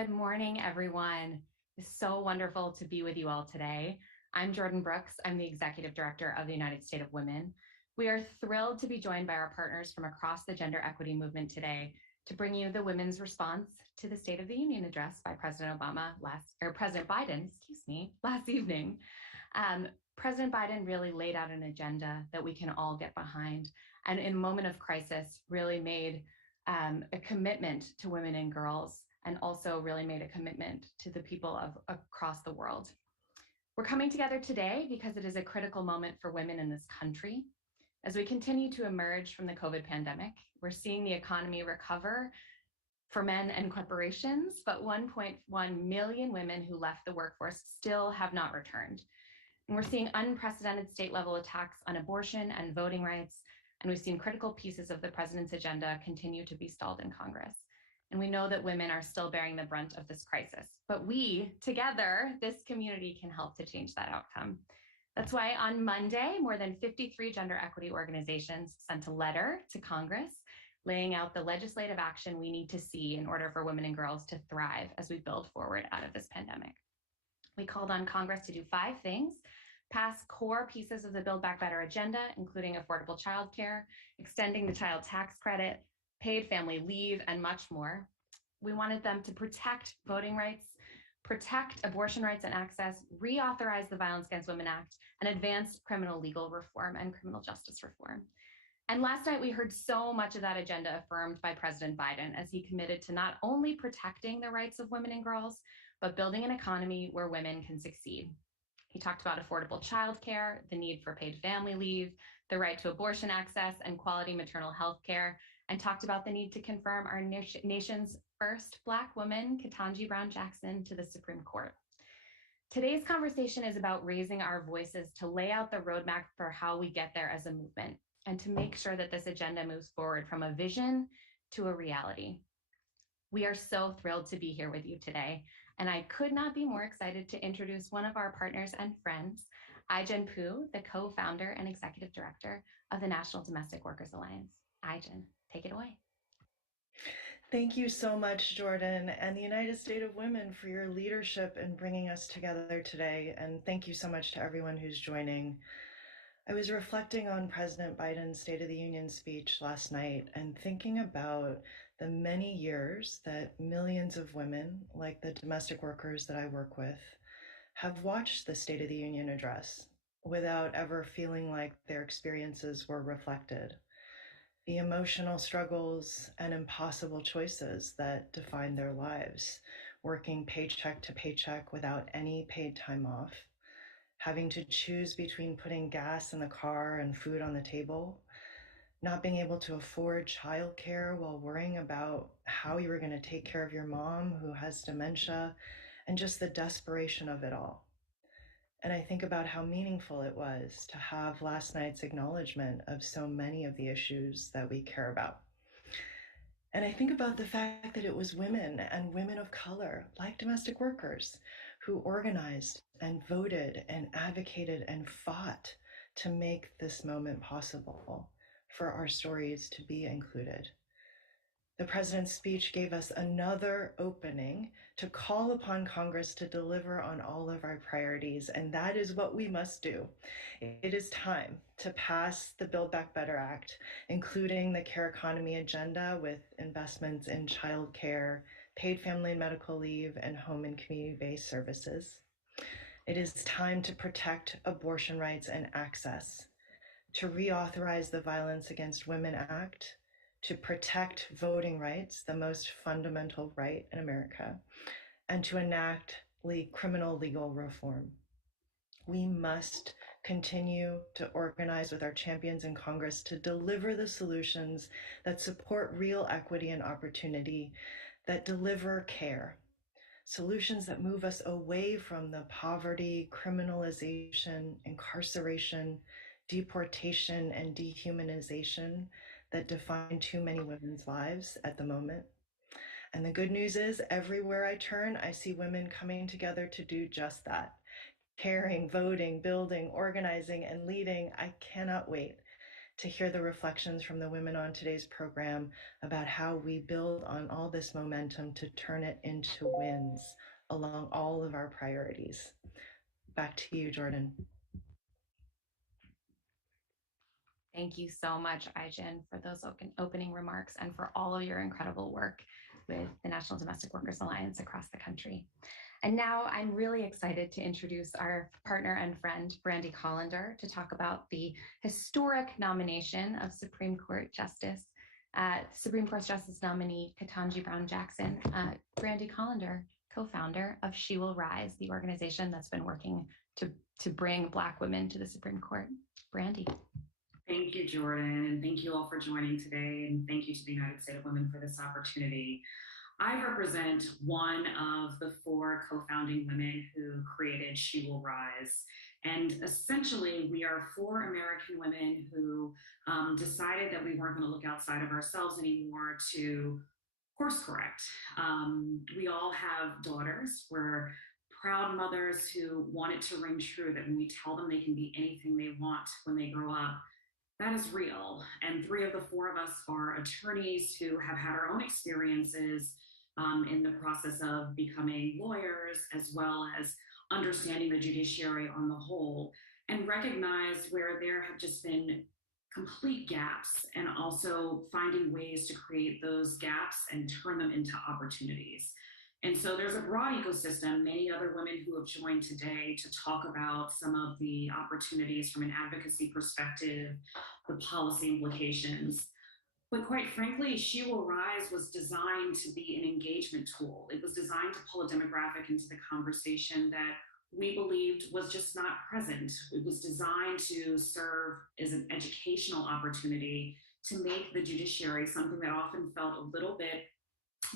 Good morning, everyone. It's so wonderful to be with you all today. I'm Jordan Brooks. I'm the Executive Director of the United States of Women. We are thrilled to be joined by our partners from across the gender equity movement today to bring you the women's response to the State of the Union address by President Biden, last evening. President Biden really laid out an agenda that we can all get behind, and in a moment of crisis, really made a commitment to women and girls, and also really made a commitment to the people across the world. We're coming together today because it is a critical moment for women in this country. As we continue to emerge from the COVID pandemic, we're seeing the economy recover for men and corporations, but 1.1 million women who left the workforce still have not returned. And we're seeing unprecedented state-level attacks on abortion and voting rights, and we've seen critical pieces of the president's agenda continue to be stalled in Congress. And we know that women are still bearing the brunt of this crisis, but we, together, this community can help to change that outcome. That's why on Monday, more than 53 gender equity organizations sent a letter to Congress laying out the legislative action we need to see in order for women and girls to thrive as we build forward out of this pandemic. We called on Congress to do 5 things: pass core pieces of the Build Back Better agenda, including affordable childcare, extending the child tax credit, paid family leave, and much more. We wanted them to protect voting rights, protect abortion rights and access, reauthorize the Violence Against Women Act, and advance criminal legal reform and criminal justice reform. And last night, we heard so much of that agenda affirmed by President Biden as he committed to not only protecting the rights of women and girls, but building an economy where women can succeed. He talked about affordable childcare, the need for paid family leave, the right to abortion access, and quality maternal health care, and talked about the need to confirm our nation's first Black woman, Ketanji Brown Jackson, to the Supreme Court. Today's conversation is about raising our voices to lay out the roadmap for how we get there as a movement, and to make sure that this agenda moves forward from a vision to a reality. We are so thrilled to be here with you today, and I could not be more excited to introduce one of our partners and friends, Ai-jen Poo, the co-founder and executive director of the National Domestic Workers Alliance. Ai-jen, take it away. Thank you so much, Jordan, and the United States of Women for your leadership in bringing us together today, and thank you so much to everyone who's joining. I was reflecting on President Biden's State of the Union speech last night and thinking about the many years that millions of women, like the domestic workers that I work with, have watched the State of the Union address without ever feeling like their experiences were reflected. The emotional struggles and impossible choices that define their lives, working paycheck to paycheck without any paid time off, having to choose between putting gas in the car and food on the table, not being able to afford childcare while worrying about how you were going to take care of your mom who has dementia, and just the desperation of it all. And I think about how meaningful it was to have last night's acknowledgement of so many of the issues that we care about. And I think about the fact that it was women and women of color, like domestic workers, who organized and voted and advocated and fought to make this moment possible for our stories to be included. The president's speech gave us another opening to call upon Congress to deliver on all of our priorities, and that is what we must do. It is time to pass the Build Back Better Act, including the care economy agenda with investments in childcare, paid family and medical leave, and home and community-based services. It is time to protect abortion rights and access, to reauthorize the Violence Against Women Act, to protect voting rights, the most fundamental right in America, and to enact criminal legal reform. We must continue to organize with our champions in Congress to deliver the solutions that support real equity and opportunity, that deliver care, solutions that move us away from the poverty, criminalization, incarceration, deportation, and dehumanization that define too many women's lives at the moment. And the good news is, everywhere I turn, I see women coming together to do just that. Caring, voting, building, organizing, and leading. I cannot wait to hear the reflections from the women on today's program about how we build on all this momentum to turn it into wins along all of our priorities. Back to you, Jordan. Thank you so much, Ai-jen, for those opening remarks and for all of your incredible work with the National Domestic Workers Alliance across the country. And now I'm really excited to introduce our partner and friend, Brandi Colander, to talk about the historic nomination of Supreme Court Justice nominee Ketanji Brown Jackson. Brandi Colander, co-founder of She Will Rise, the organization that's been working to bring Black women to the Supreme Court. Brandi. Thank you, Jordan, and thank you all for joining today, and thank you to the United States of Women for this opportunity. I represent one of the 4 co-founding women who created She Will Rise. And essentially, we are 4 American women who decided that we weren't going to look outside of ourselves anymore to course correct. We all have daughters. We're proud mothers who want it to ring true that when we tell them they can be anything they want when they grow up, that is real. And 3 of the 4 of us are attorneys who have had our own experiences in the process of becoming lawyers, as well as understanding the judiciary on the whole, and recognize where there have just been complete gaps, and also finding ways to create those gaps and turn them into opportunities. And so there's a broad ecosystem, many other women who have joined today to talk about some of the opportunities from an advocacy perspective, the policy implications. But quite frankly, She Will Rise was designed to be an engagement tool. It was designed to pull a demographic into the conversation that we believed was just not present. It was designed to serve as an educational opportunity to make the judiciary something that often felt a little bit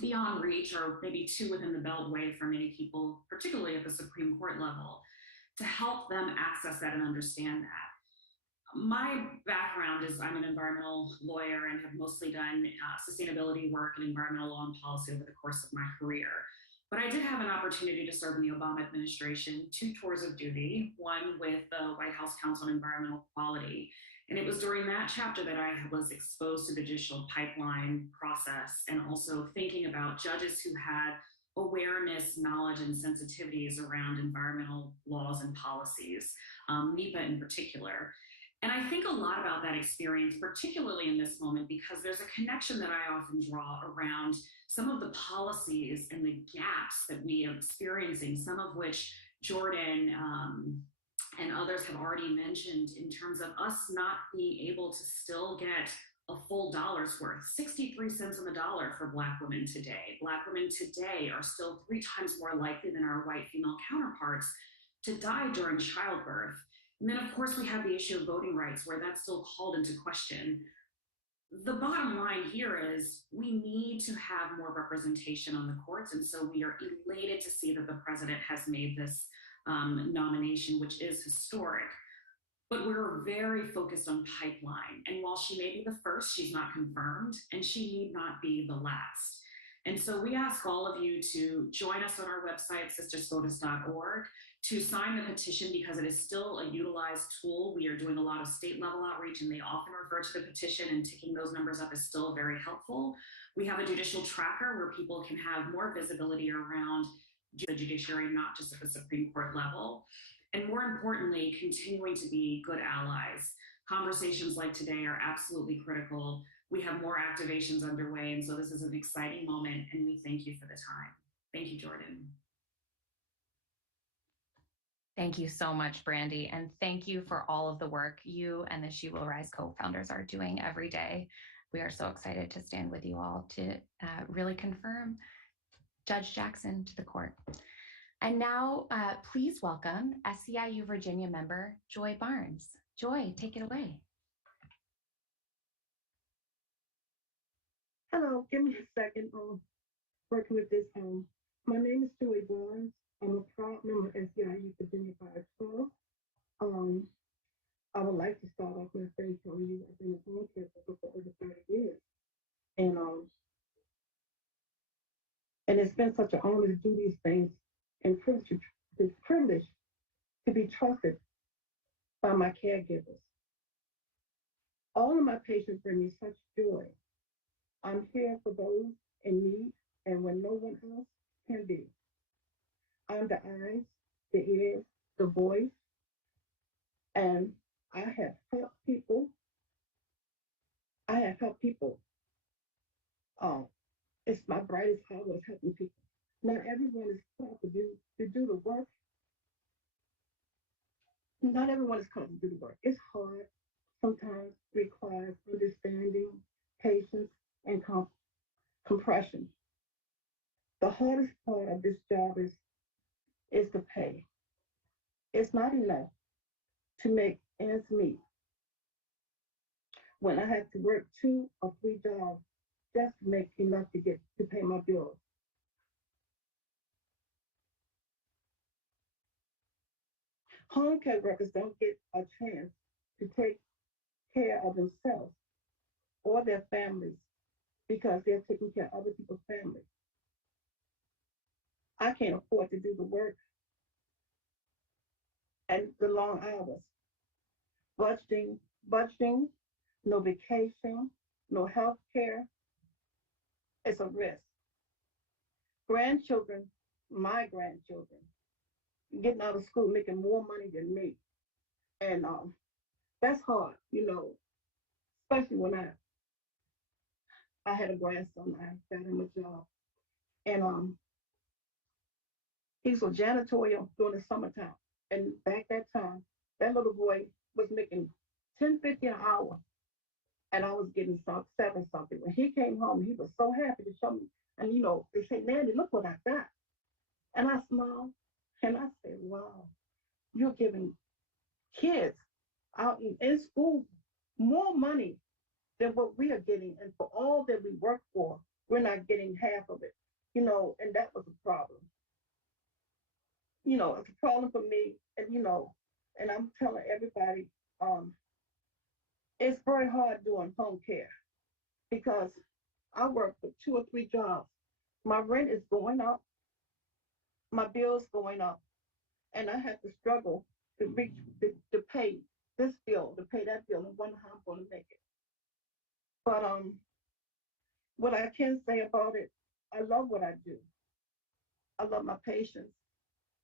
beyond reach, or maybe too within the beltway for many people, particularly at the Supreme Court level, to help them access that and understand that. My background is I'm an environmental lawyer and have mostly done sustainability work and environmental law and policy over the course of my career. But I did have an opportunity to serve in the Obama administration, 2 tours of duty, one with the White House Council on Environmental Quality. And it was during that chapter that I was exposed to the judicial pipeline process, and also thinking about judges who had awareness, knowledge, and sensitivities around environmental laws and policies, NEPA in particular. And I think a lot about that experience, particularly in this moment, because there's a connection that I often draw around some of the policies and the gaps that we are experiencing, some of which Jordan and others have already mentioned, in terms of us not being able to still get a full dollar's worth, 63 cents on the dollar for Black women today. Black women today are still 3 times more likely than our white female counterparts to die during childbirth. And then, of course, we have the issue of voting rights, where that's still called into question. The bottom line here is we need to have more representation on the courts. And so we are elated to see that the president has made this nomination, which is historic. But we're very focused on pipeline. And while she may be the first, she's not confirmed, and she need not be the last. And so we ask all of you to join us on our website, sisterscotus.org, to sign the petition, because it is still a utilized tool. We are doing a lot of state level outreach, and they often refer to the petition, and ticking those numbers up is still very helpful. We have a judicial tracker where people can have more visibility around the judiciary, not just at the Supreme Court level. And more importantly, continuing to be good allies. Conversations like today are absolutely critical. We have more activations underway, and so this is an exciting moment, and we thank you for the time. Thank you, Jordan. Thank you so much, Brandi, and thank you for all of the work you and the She Will Rise co-founders are doing every day. We are so excited to stand with you all to really confirm Judge Jackson to the court. And now, please welcome SEIU Virginia member Joy Barnes. Joy, take it away. Hello, give me a second. Working with this. My name is Joy Barnes. I'm a proud member of SEIU Virginia 512. I would like to start off my saying telling you I've been a home caregiver for over 30 years. And it's been such an honor to do these things, and privilege to be trusted by my caregivers. All of my patients bring me such joy. I'm here for those in need and when no one else can be. I'm the eyes, the ears, the voice, and I have helped people. I have helped people. Um, it's my brightest hour is helping people. Not everyone is called to do the work. Not everyone is called to do the work. It's hard. Sometimes requires understanding, patience, and compression. The hardest part of this job is the pay. It's not enough to make ends meet when I have to work 2 or 3 jobs just to make enough to pay my bills. Home care workers don't get a chance to take care of themselves or their families because they're taking care of other people's families. I can't afford to do the work and the long hours. Budgeting, budgeting, no vacation, no health care. It's a risk. Grandchildren, my grandchildren, getting out of school making more money than me. And that's hard, especially when I had a grandson, I got him a job. And he's a janitorial during the summertime. And back that time, that little boy was making 10.50 an hour. And I was getting some 7 something. When he came home, he was so happy to show me. And they say, Nanny, look what I got. And I smiled and I said, wow, you're giving kids out in school more money than what we are getting. And for all that we work for, we're not getting half of it. And that was a problem. It's a problem for me. And I'm telling everybody, it's very hard doing home care because I work for 2 or 3 jobs. My rent is going up, my bills going up, and I have to struggle to reach to pay this bill, to pay that bill, and wonder how I'm going to make it. But what I can say about it, I love what I do. I love my patients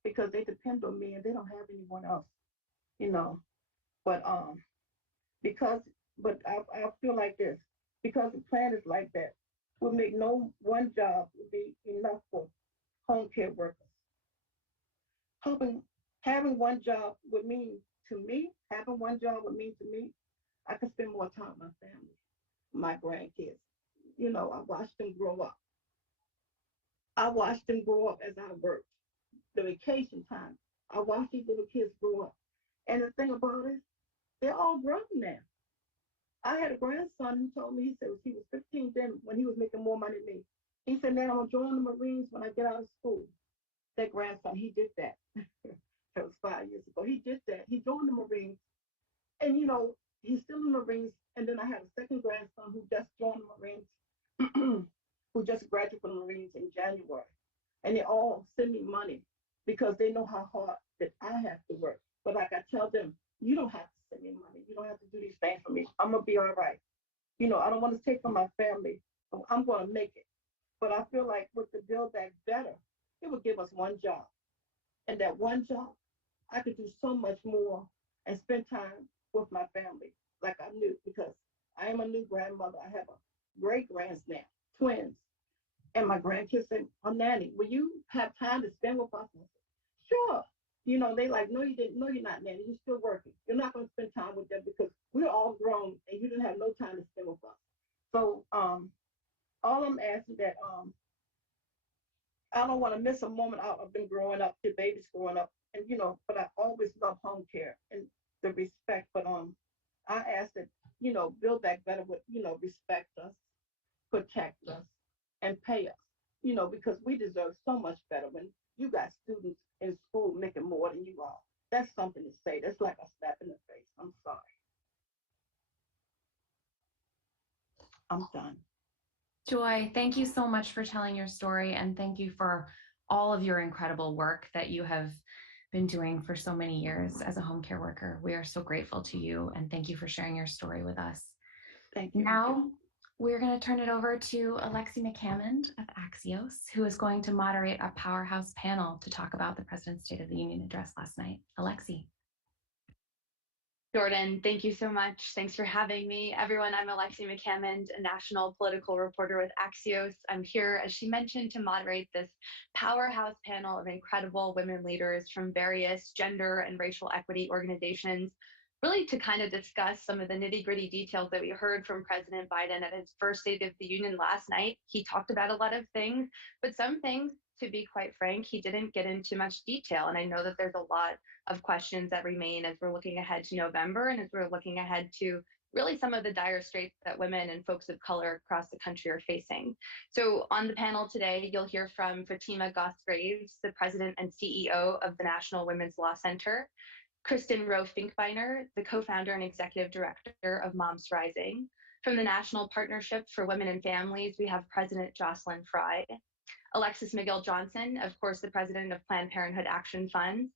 because they depend on me and they don't have anyone else, you know. But because but I feel like this because the plan is like that. Will make no one job will be enough for home care workers. Having having one job would mean to me, having one job would mean to me, I could spend more time with my family, my grandkids. I watched them grow up. I watched them grow up as I worked. The vacation time, I watched these little kids grow up. And the thing about it, they're all grown now. I had a grandson who told me, he said he was 15 then when he was making more money than me. He said, now I'm going to join the Marines when I get out of school. That grandson, he did that. That was 5 years ago. He did that. He joined the Marines. And, he's still in the Marines. And then I have a second grandson who just joined the Marines, who just graduated from the Marines in January. And they all send me money because they know how hard that I have to work. But like I tell them, you don't have to send me money. You don't have to do these things for me. I'm going to be all right. I don't want to take from my family. I'm going to make it. But I feel like with the Build Back Better, it would give us one job. And that one job, I could do so much more and spend time with my family like I knew because I am a new grandmother. I have a great grands now, twins. And my grandkids say, oh, Nanny, will you have time to spend with us? I said, sure. They like, no, you didn't. No, you're not, Nanny. You're still working. You're not going to spend time with them because we're all grown and you didn't have no time to spend with us. So all I'm asking that I don't want to miss a moment out of them growing up, the babies growing up, and but I always love home care and the respect. But I ask that Build Back Better would respect us, protect us, and pay us. Because we deserve so much better when you got students in school making more than you are. That's something to say. That's like a slap in the face. I'm sorry. I'm done. Joy, thank you so much for telling your story, and thank you for all of your incredible work that you have been doing for so many years as a home care worker. We are so grateful to you, and thank you for sharing your story with us. Thank you. Now we're going to turn it over to Alexi McCammond of Axios, who is going to moderate a powerhouse panel to talk about the President's State of the Union address last night. Alexi. Jordan, thank you so much. Thanks for having me. Everyone, I'm Alexi McCammond, a national political reporter with Axios. I'm here, as she mentioned, to moderate this powerhouse panel of incredible women leaders from various gender and racial equity organizations, really to kind of discuss some of the nitty-gritty details that we heard from President Biden at his first State of the Union last night. He talked about a lot of things, but some things, to be quite frank, he didn't get into much detail. And I know that there's a lot of questions that remain as we're looking ahead to November and as we're looking ahead to really some of the dire straits that women and folks of color across the country are facing. So on the panel today, you'll hear from Fatima Goss-Graves, the president and CEO of the National Women's Law Center, Kristen Rowe Finkbeiner, the co-founder and executive director of MomsRising. From the National Partnership for Women and Families, we have President Jocelyn Fry, Alexis McGill Johnson, of course, the president of Planned Parenthood Action Fund,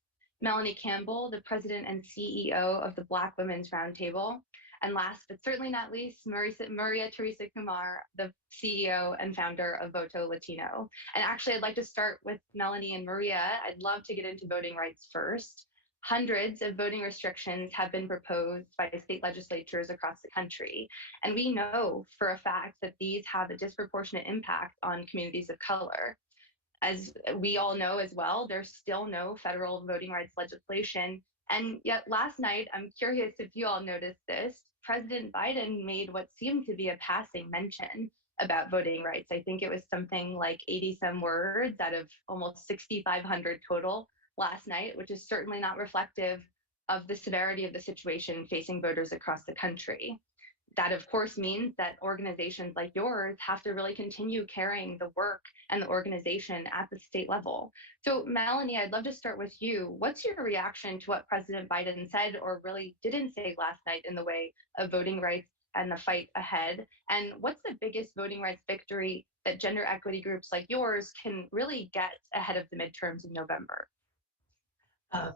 Melanie Campbell, the president and CEO of the Black Women's Roundtable, and last but certainly not least, Maria Teresa Kumar, the CEO and founder of Voto Latino. And actually, I'd like to start with Melanie and Maria. I'd love to get into voting rights first. Hundreds of voting restrictions have been proposed by state legislatures across the country. And we know for a fact that these have a disproportionate impact on communities of color. As we all know as well, there's still no federal voting rights legislation. And yet last night, I'm curious if you all noticed this, President Biden made what seemed to be a passing mention about voting rights. I think it was something like 80 some words out of almost 6,500 total last night, which is certainly not reflective of the severity of the situation facing voters across the country. That, of course, means that organizations like yours have to really continue carrying the work and the organization at the state level. So, Melanie, I'd love to start with you. What's your reaction to what President Biden said or really didn't say last night in the way of voting rights and the fight ahead? And what's the biggest voting rights victory that gender equity groups like yours can really get ahead of the midterms in November?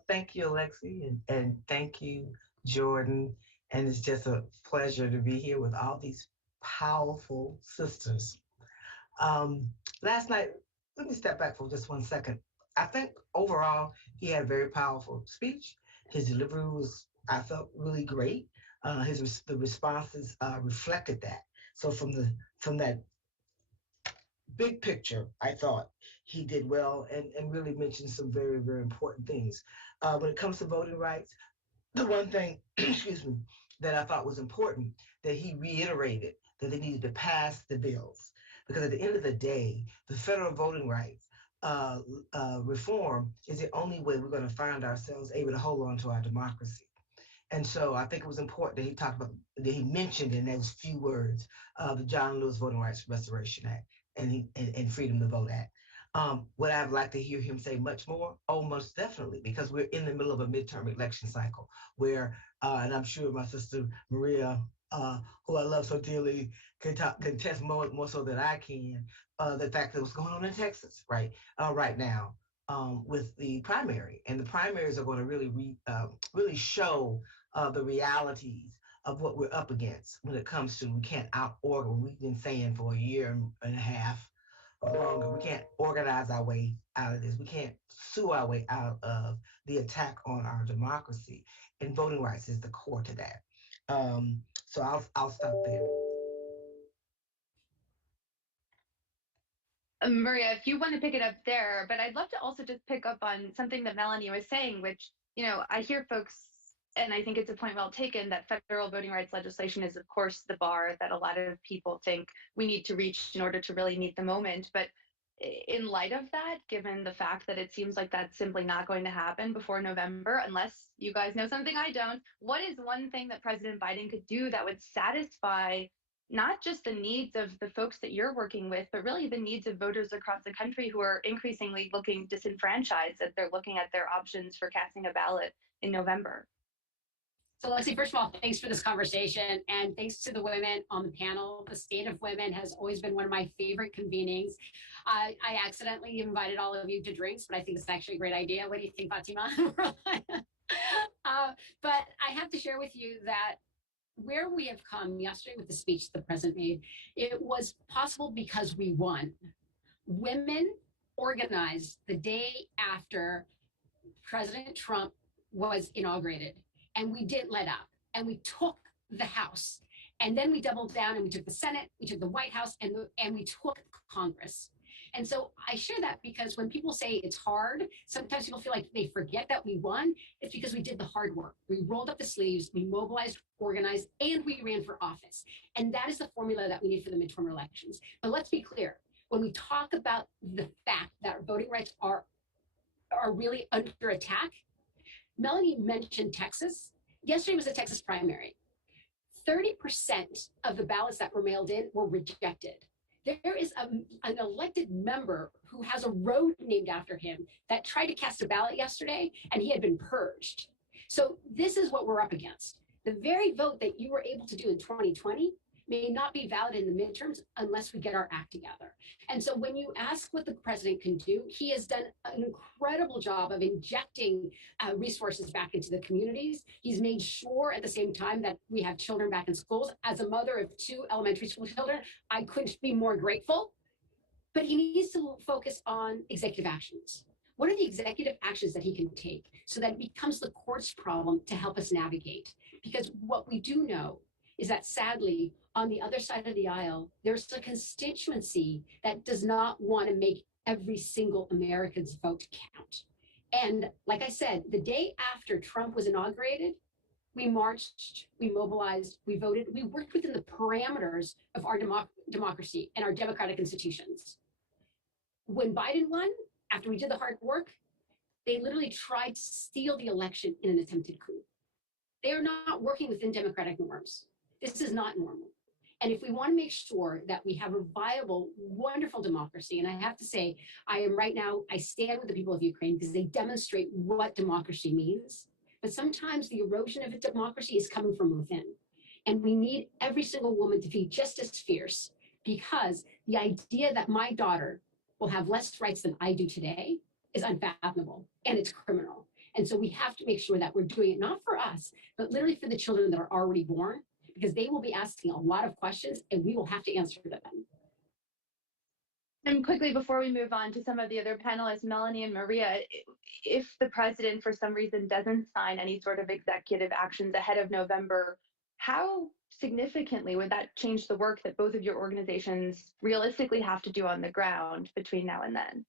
Thank you, Alexi, and thank you, Jordan. And it's just a pleasure to be here with all these powerful sisters. Last night, let me step back for just 1 second. I think overall, he had a very powerful speech. His delivery was, I felt, really great. The responses reflected that. So from that big picture, I thought he did well and really mentioned some very, very important things. When it comes to voting rights, the one thing, excuse me, that I thought was important, that he reiterated that they needed to pass the bills. Because at the end of the day, the federal voting rights reform is the only way we're going to find ourselves able to hold on to our democracy. And so I think it was important that he talked about, that he mentioned in those few words, the John Lewis Voting Rights Restoration Act and Freedom to Vote Act. Would I like to hear him say much more? Oh, most definitely, because we're in the middle of a midterm election cycle where, and I'm sure my sister Maria, who I love so dearly, can test more so than I can, the fact that what's going on in Texas right now with the primary. And the primaries are going to really show the realities of what we're up against when it comes to we can't out-order. We've been saying for a year and a half longer. We can't organize our way out of this. We can't sue our way out of the attack on our democracy. And voting rights is the core to that. So I'll stop there. Maria, if you want to pick it up there, but I'd love to also just pick up on something that Melanie was saying, which, I hear folks, and I think it's a point well taken, that federal voting rights legislation is, of course, the bar that a lot of people think we need to reach in order to really meet the moment. But in light of that, given the fact that it seems like that's simply not going to happen before November, unless you guys know something I don't, what is one thing that President Biden could do that would satisfy not just the needs of the folks that you're working with, but really the needs of voters across the country who are increasingly looking disenfranchised as they're looking at their options for casting a ballot in November? So Alexi, first of all, thanks for this conversation, and thanks to the women on the panel. The State of Women has always been one of my favorite convenings. I accidentally invited all of you to drinks, but I think it's actually a great idea. What do you think, Fatima? But I have to share with you that where we have come yesterday with the speech the president made, it was possible because we won. Women organized the day after President Trump was inaugurated, and we didn't let up, and we took the House, and then we doubled down and we took the Senate, we took the White House, and we took Congress. And so I share that because when people say it's hard, sometimes people feel like they forget that we won. It's because we did the hard work. We rolled up the sleeves, we mobilized, organized, and we ran for office. And that is the formula that we need for the midterm elections. But let's be clear, when we talk about the fact that our voting rights are really under attack, Melanie mentioned Texas. Yesterday was a Texas primary. 30% of the ballots that were mailed in were rejected. There is an elected member who has a road named after him that tried to cast a ballot yesterday, and he had been purged. So this is what we're up against. The very vote that you were able to do in 2020 may not be valid in the midterms unless we get our act together. And so when you ask what the president can do, he has done an incredible job of injecting resources back into the communities. He's made sure at the same time that we have children back in schools. As a mother of 2 elementary school children, I couldn't be more grateful. But he needs to focus on executive actions. What are the executive actions that he can take so that it becomes the court's problem to help us navigate? Because what we do know is that sadly, on the other side of the aisle, there's a constituency that does not want to make every single American's vote count. And like I said, the day after Trump was inaugurated, we marched, we mobilized, we voted, we worked within the parameters of our democracy and our democratic institutions. When Biden won, after we did the hard work, they literally tried to steal the election in an attempted coup. They are not working within democratic norms. This is not normal. And if we want to make sure that we have a viable, wonderful democracy, and I have to say, I stand with the people of Ukraine because they demonstrate what democracy means. But sometimes the erosion of a democracy is coming from within. And we need every single woman to be just as fierce, because the idea that my daughter will have less rights than I do today is unfathomable, and it's criminal. And so we have to make sure that we're doing it not for us, but literally for the children that are already born, because they will be asking a lot of questions and we will have to answer them. And quickly, before we move on to some of the other panelists, Melanie and Maria, if the president for some reason doesn't sign any sort of executive actions ahead of November, how significantly would that change the work that both of your organizations realistically have to do on the ground between now and then?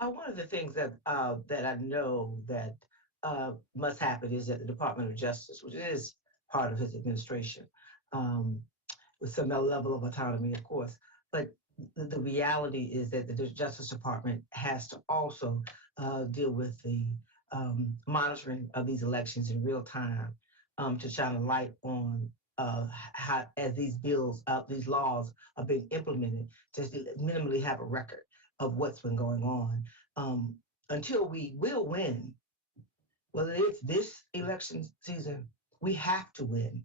One of the things that I know that must happen is that the Department of Justice, which is part of his administration, with some level of autonomy, of course, but the reality is that the Justice Department has to also deal with the monitoring of these elections in real time, to shine a light on how, as these these laws are being implemented, just to minimally have a record of what's been going on, until we will win, whether it's this election season. We have to win.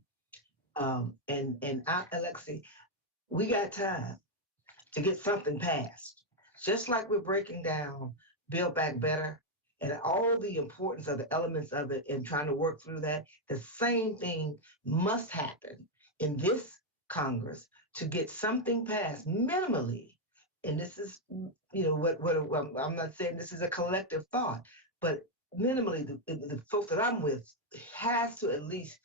Alexi, we got time to get something passed. Just like we're breaking down Build Back Better and all the importance of the elements of it and trying to work through that, the same thing must happen in this Congress to get something passed minimally. And this is, what I'm not saying this is a collective thought, but minimally the folks that I'm with has to at least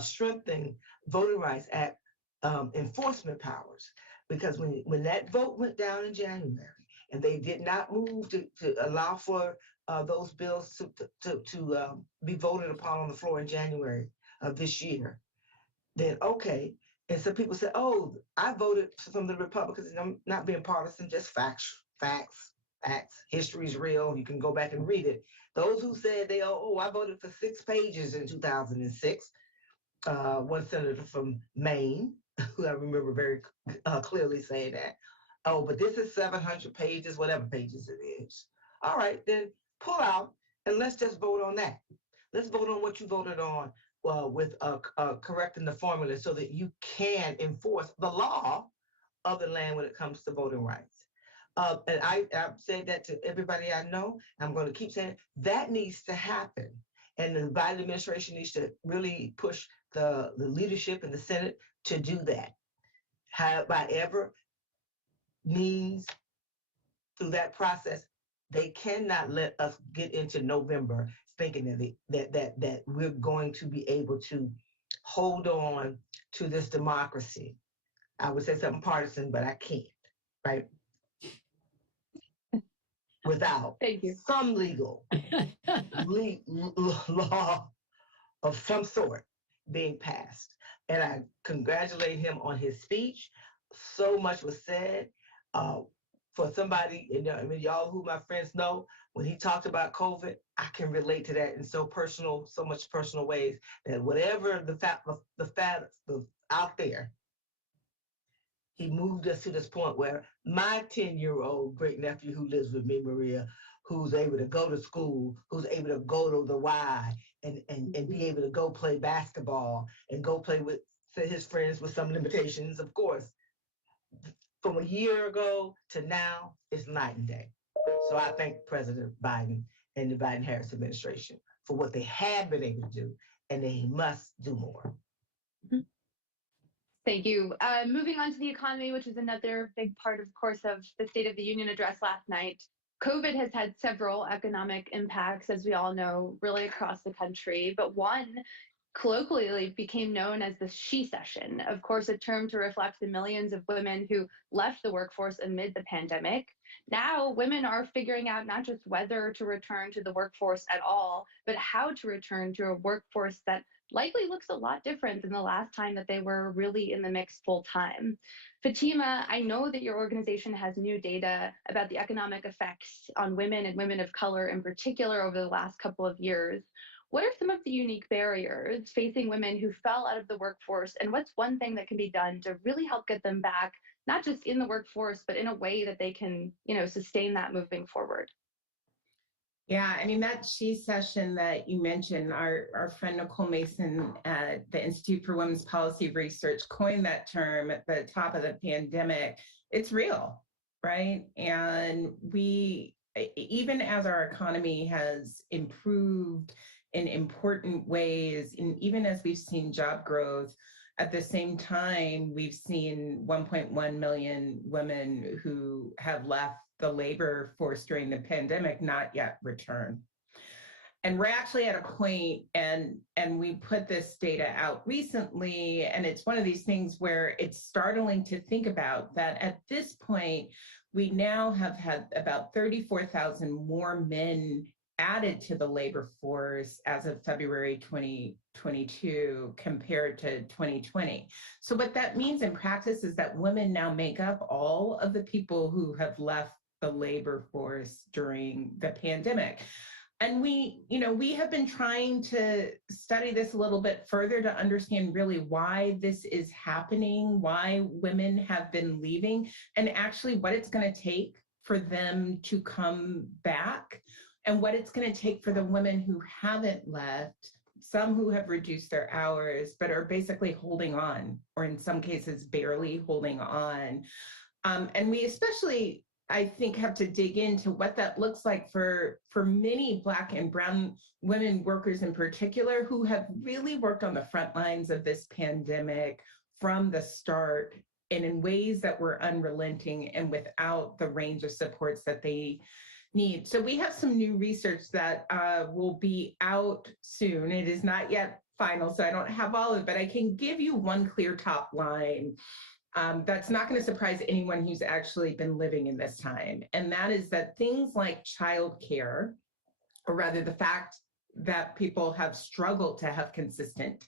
strengthen Voting Rights Act enforcement powers, because when that vote went down in January and they did not move to allow for those bills to be voted upon on the floor in January of this year, then okay. And some people said, oh, I voted from the Republicans, and I'm not being partisan, just facts. History is real. You can go back and read it. Those who said I voted for 6 pages in 2006. One senator from Maine, who I remember very clearly saying that. Oh, but this is 700 pages, whatever pages it is. All right, then pull out and let's just vote on that. Let's vote on what you voted on with correcting the formula so that you can enforce the law of the land when it comes to voting rights. And I've said that to everybody I know. I'm going to keep saying it. That needs to happen. And the Biden administration needs to really push the leadership in the Senate to do that. However means through that process, they cannot let us get into November thinking that we're going to be able to hold on to this democracy. I would say something partisan, but I can't, right? Without Thank you. some legal law of some sort being passed. And I congratulate him on his speech. So much was said. For somebody, I mean, y'all who my friends know, when he talked about COVID, I can relate to that in so much personal ways that whatever the out there, he moved us to this point where my 10-year-old great nephew who lives with me, Maria, who's able to go to school, who's able to go to the Y and be able to go play basketball and go play with his friends with some limitations, of course. From a year ago to now, it's night and day. So I thank President Biden and the Biden-Harris administration for what they have been able to do, and they must do more. Thank you. Moving on to the economy, which is another big part, of course, of the State of the Union address last night. COVID has had several economic impacts, as we all know, really across the country, but one colloquially became known as the she session, of course, a term to reflect the millions of women who left the workforce amid the pandemic. Now, women are figuring out not just whether to return to the workforce at all, but how to return to a workforce that likely looks a lot different than the last time that they were really in the mix full time. Fatima, I know that your organization has new data about the economic effects on women and women of color in particular over the last couple of years. What are some of the unique barriers facing women who fell out of the workforce, and what's one thing that can be done to really help get them back, not just in the workforce, but in a way that they can, sustain that moving forward? Yeah, I mean, that she session that you mentioned, our friend Nicole Mason at the Institute for Women's Policy Research coined that term at the top of the pandemic. It's real, right? And we, even as our economy has improved in important ways, and even as we've seen job growth, at the same time, we've seen 1.1 million women who have left the labor force during the pandemic not yet return. And we're actually at a point, and we put this data out recently, and it's one of these things where it's startling to think about that at this point, we now have had about 34,000 more men added to the labor force as of February 2022 compared to 2020. So what that means in practice is that women now make up all of the people who have left the labor force during the pandemic. And we have been trying to study this a little bit further to understand really why this is happening, why women have been leaving, and actually what it's going to take for them to come back, and what it's going to take for the women who haven't left, some who have reduced their hours, but are basically holding on, or in some cases, barely holding on. And we especially, I think, have to dig into what that looks like for many Black and Brown women workers in particular, who have really worked on the front lines of this pandemic from the start, and in ways that were unrelenting and without the range of supports that they need. So we have some new research that will be out soon. It is not yet final, so I don't have all of it, but I can give you one clear top line that's not going to surprise anyone who's actually been living in this time. And that is that things like childcare, or rather the fact that people have struggled to have consistent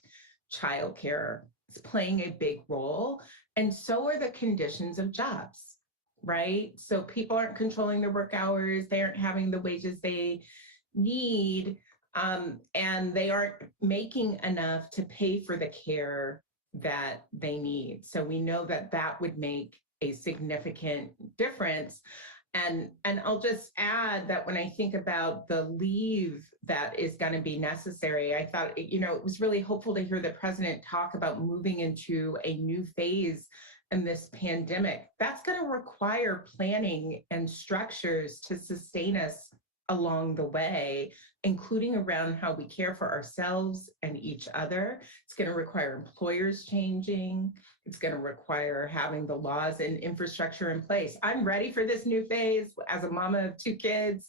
childcare, is playing a big role. And so are the conditions of jobs, right? So people aren't controlling their work hours, they aren't having the wages they need, and they aren't making enough to pay for the care that they need. So we know that that would make a significant difference. And I'll just add that when I think about the leave that is going to be necessary, I thought, it was really hopeful to hear the president talk about moving into a new phase in this pandemic. That's going to require planning and structures to sustain us along the way, including around how we care for ourselves and each other. It's going to require employers changing. It's going to require having the laws and infrastructure in place. I'm ready for this new phase. As a mama of 2 kids,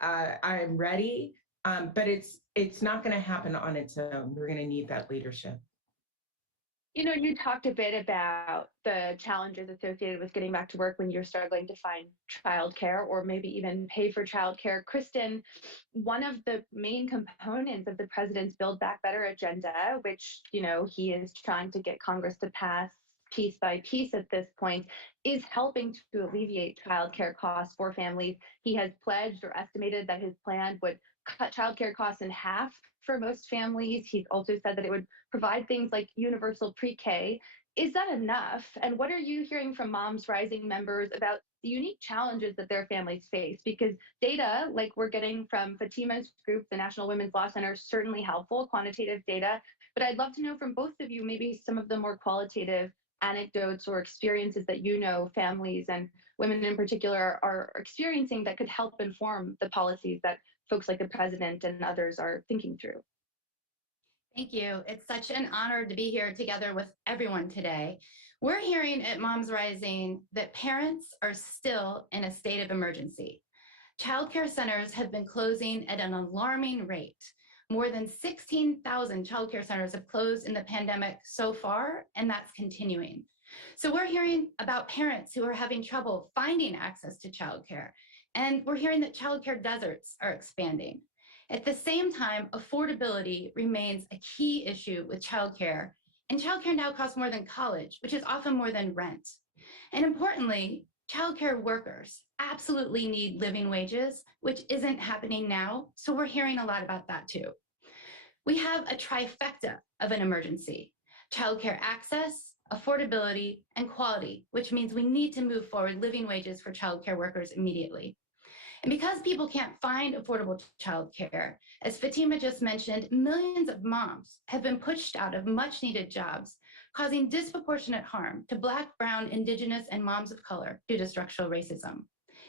I'm ready, but it's not going to happen on its own. We're going to need that leadership. You know, you talked a bit about the challenges associated with getting back to work when you're struggling to find childcare or maybe even pay for childcare. Kristen, one of the main components of the president's Build Back Better agenda, which, you know, he is trying to get Congress to pass piece by piece at this point, is helping to alleviate childcare costs for families. He has pledged or estimated that his plan would cut childcare costs in half for most families. He's also said that it would provide things like universal pre-K. Is that enough? And what are you hearing from MomsRising members about the unique challenges that their families face? Because data like we're getting from Fatima's group, the National Women's Law Center, is certainly helpful, quantitative data. But I'd love to know from both of you, maybe some of the more qualitative anecdotes or experiences that you know families and women in particular are experiencing that could help inform the policies that folks like the president and others are thinking through. Thank you. It's such an honor to be here together with everyone today. We're hearing at MomsRising that parents are still in a state of emergency. Childcare centers have been closing at an alarming rate. More than 16,000 childcare centers have closed in the pandemic so far, and that's continuing. So we're hearing about parents who are having trouble finding access to childcare, and we're hearing that childcare deserts are expanding. At the same time, affordability remains a key issue with childcare, and childcare now costs more than college, which is often more than rent. And importantly, childcare workers absolutely need living wages, which isn't happening now, so we're hearing a lot about that too. We have a trifecta of an emergency: childcare access, affordability, and quality, which means we need to move forward living wages for childcare workers immediately. And because people can't find affordable childcare, as Fatima just mentioned, millions of moms have been pushed out of much needed jobs, causing disproportionate harm to Black, Brown, Indigenous, and moms of color due to structural racism.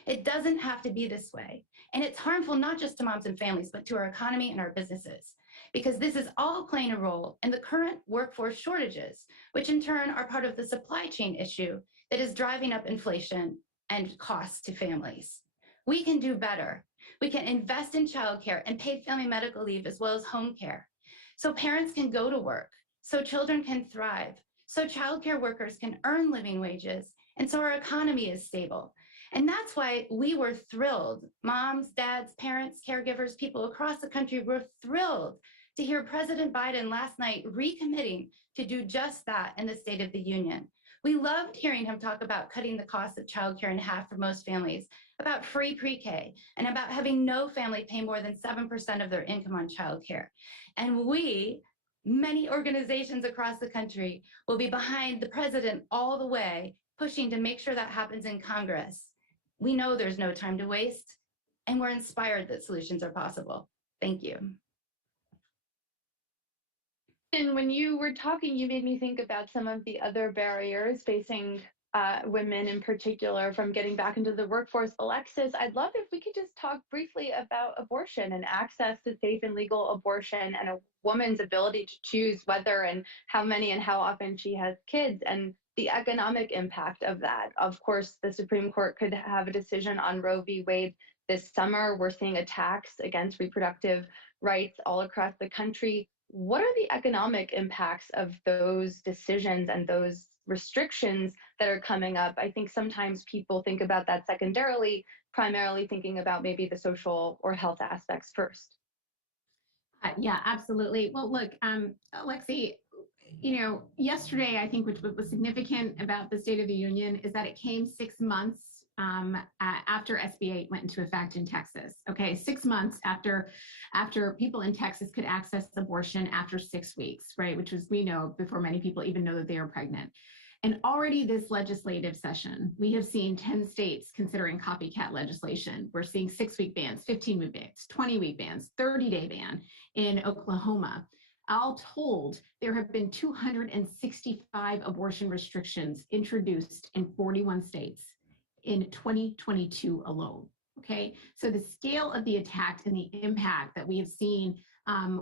It doesn't have to be this way. And it's harmful not just to moms and families, but to our economy and our businesses, because this is all playing a role in the current workforce shortages, which in turn are part of the supply chain issue that is driving up inflation and costs to families. We can do better. We can invest in childcare and paid family medical leave as well as home care, so parents can go to work, so children can thrive, so childcare workers can earn living wages, and so our economy is stable. And that's why we were thrilled. Moms, dads, parents, caregivers, people across the country were thrilled to hear President Biden last night recommitting to do just that in the State of the Union. We loved hearing him talk about cutting the cost of childcare in half for most families, about free pre-K, and about having no family pay more than 7% of their income on childcare. And we, many organizations across the country, will be behind the president all the way, pushing to make sure that happens in Congress. We know there's no time to waste, and we're inspired that solutions are possible. Thank you. And when you were talking, you made me think about some of the other barriers facing women in particular from getting back into the workforce. Alexis, I'd love if we could just talk briefly about abortion and access to safe and legal abortion and a woman's ability to choose whether and how many and how often she has kids and the economic impact of that. Of course, the Supreme Court could have a decision on Roe v. Wade this summer. We're seeing attacks against reproductive rights all across the country. What are the economic impacts of those decisions and those restrictions that are coming up? I think sometimes people think about that secondarily, primarily thinking about maybe the social or health aspects first. Yeah, absolutely. Well, look, Alexi, you know, yesterday, I think, which was significant about the State of the Union is that it came 6 months after SB 8 went into effect in Texas. Okay, 6 months after people in Texas could access abortion after 6 weeks, right? Which was, we know, before many people even know that they are pregnant. And already this legislative session, we have seen 10 states considering copycat legislation. We're seeing 6-week bans, 15-week bans, 20-week bans, 30-day ban in Oklahoma. All told, there have been 265 abortion restrictions introduced in 41 states in 2022 alone. Okay, so the scale of the attack and the impact that we have seen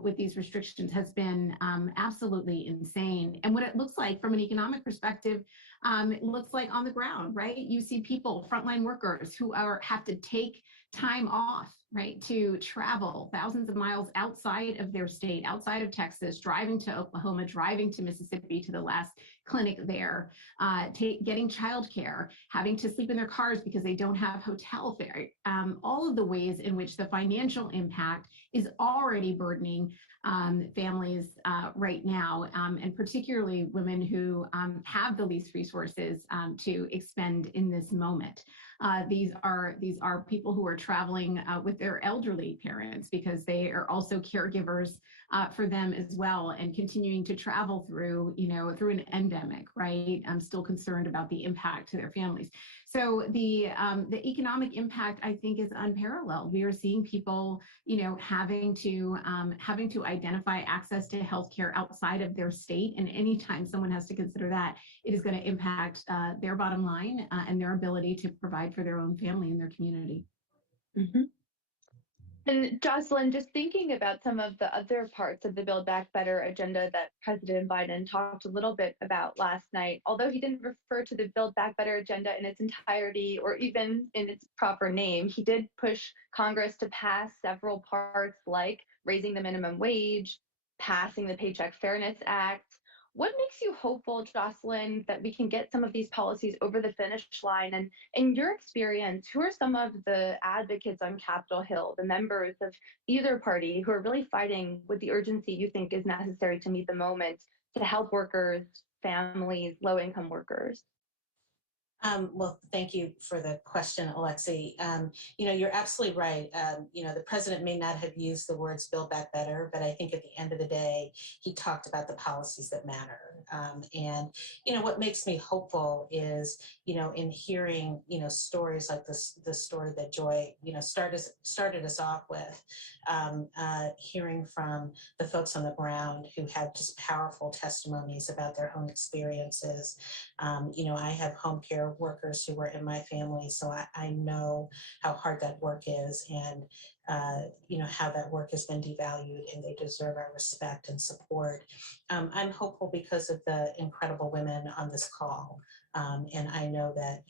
with these restrictions has been absolutely insane. And what it looks like from an economic perspective, it looks like on the ground, right? You see people, frontline workers who have to take time off, right, to travel thousands of miles outside of their state, outside of Texas, driving to Oklahoma, driving to Mississippi to the last clinic there, getting childcare, having to sleep in their cars because they don't have hotel fare. All of the ways in which the financial impact is already burdening families right now, and particularly women who have the least resources to expend in this moment. These are people who are traveling with their elderly parents because they are also caregivers for them as well, and continuing to travel through an endemic, right? I'm still concerned about the impact to their families. So the economic impact, I think, is unparalleled. We are seeing people, having to identify access to healthcare outside of their state, and anytime someone has to consider that, it is going to impact their bottom line and their ability to provide for their own family and their community. Mm-hmm. And Jocelyn, just thinking about some of the other parts of the Build Back Better agenda that President Biden talked a little bit about last night, although he didn't refer to the Build Back Better agenda in its entirety or even in its proper name, he did push Congress to pass several parts like raising the minimum wage, passing the Paycheck Fairness Act. What makes you hopeful, Jocelyn, that we can get some of these policies over the finish line? And in your experience, who are some of the advocates on Capitol Hill, the members of either party who are really fighting with the urgency you think is necessary to meet the moment to help workers, families, low-income workers? Well, thank you for the question, Alexi. You're absolutely right. The president may not have used the words Build Back Better, but I think at the end of the day, he talked about the policies that matter. What makes me hopeful is, in hearing, stories like the story that Joy, started us off with, hearing from the folks on the ground who had just powerful testimonies about their own experiences. I have home care workers who were in my family, so I know how hard that work is, and how that work has been devalued, and they deserve our respect and support. I'm hopeful because of the incredible women on this call. And I know that,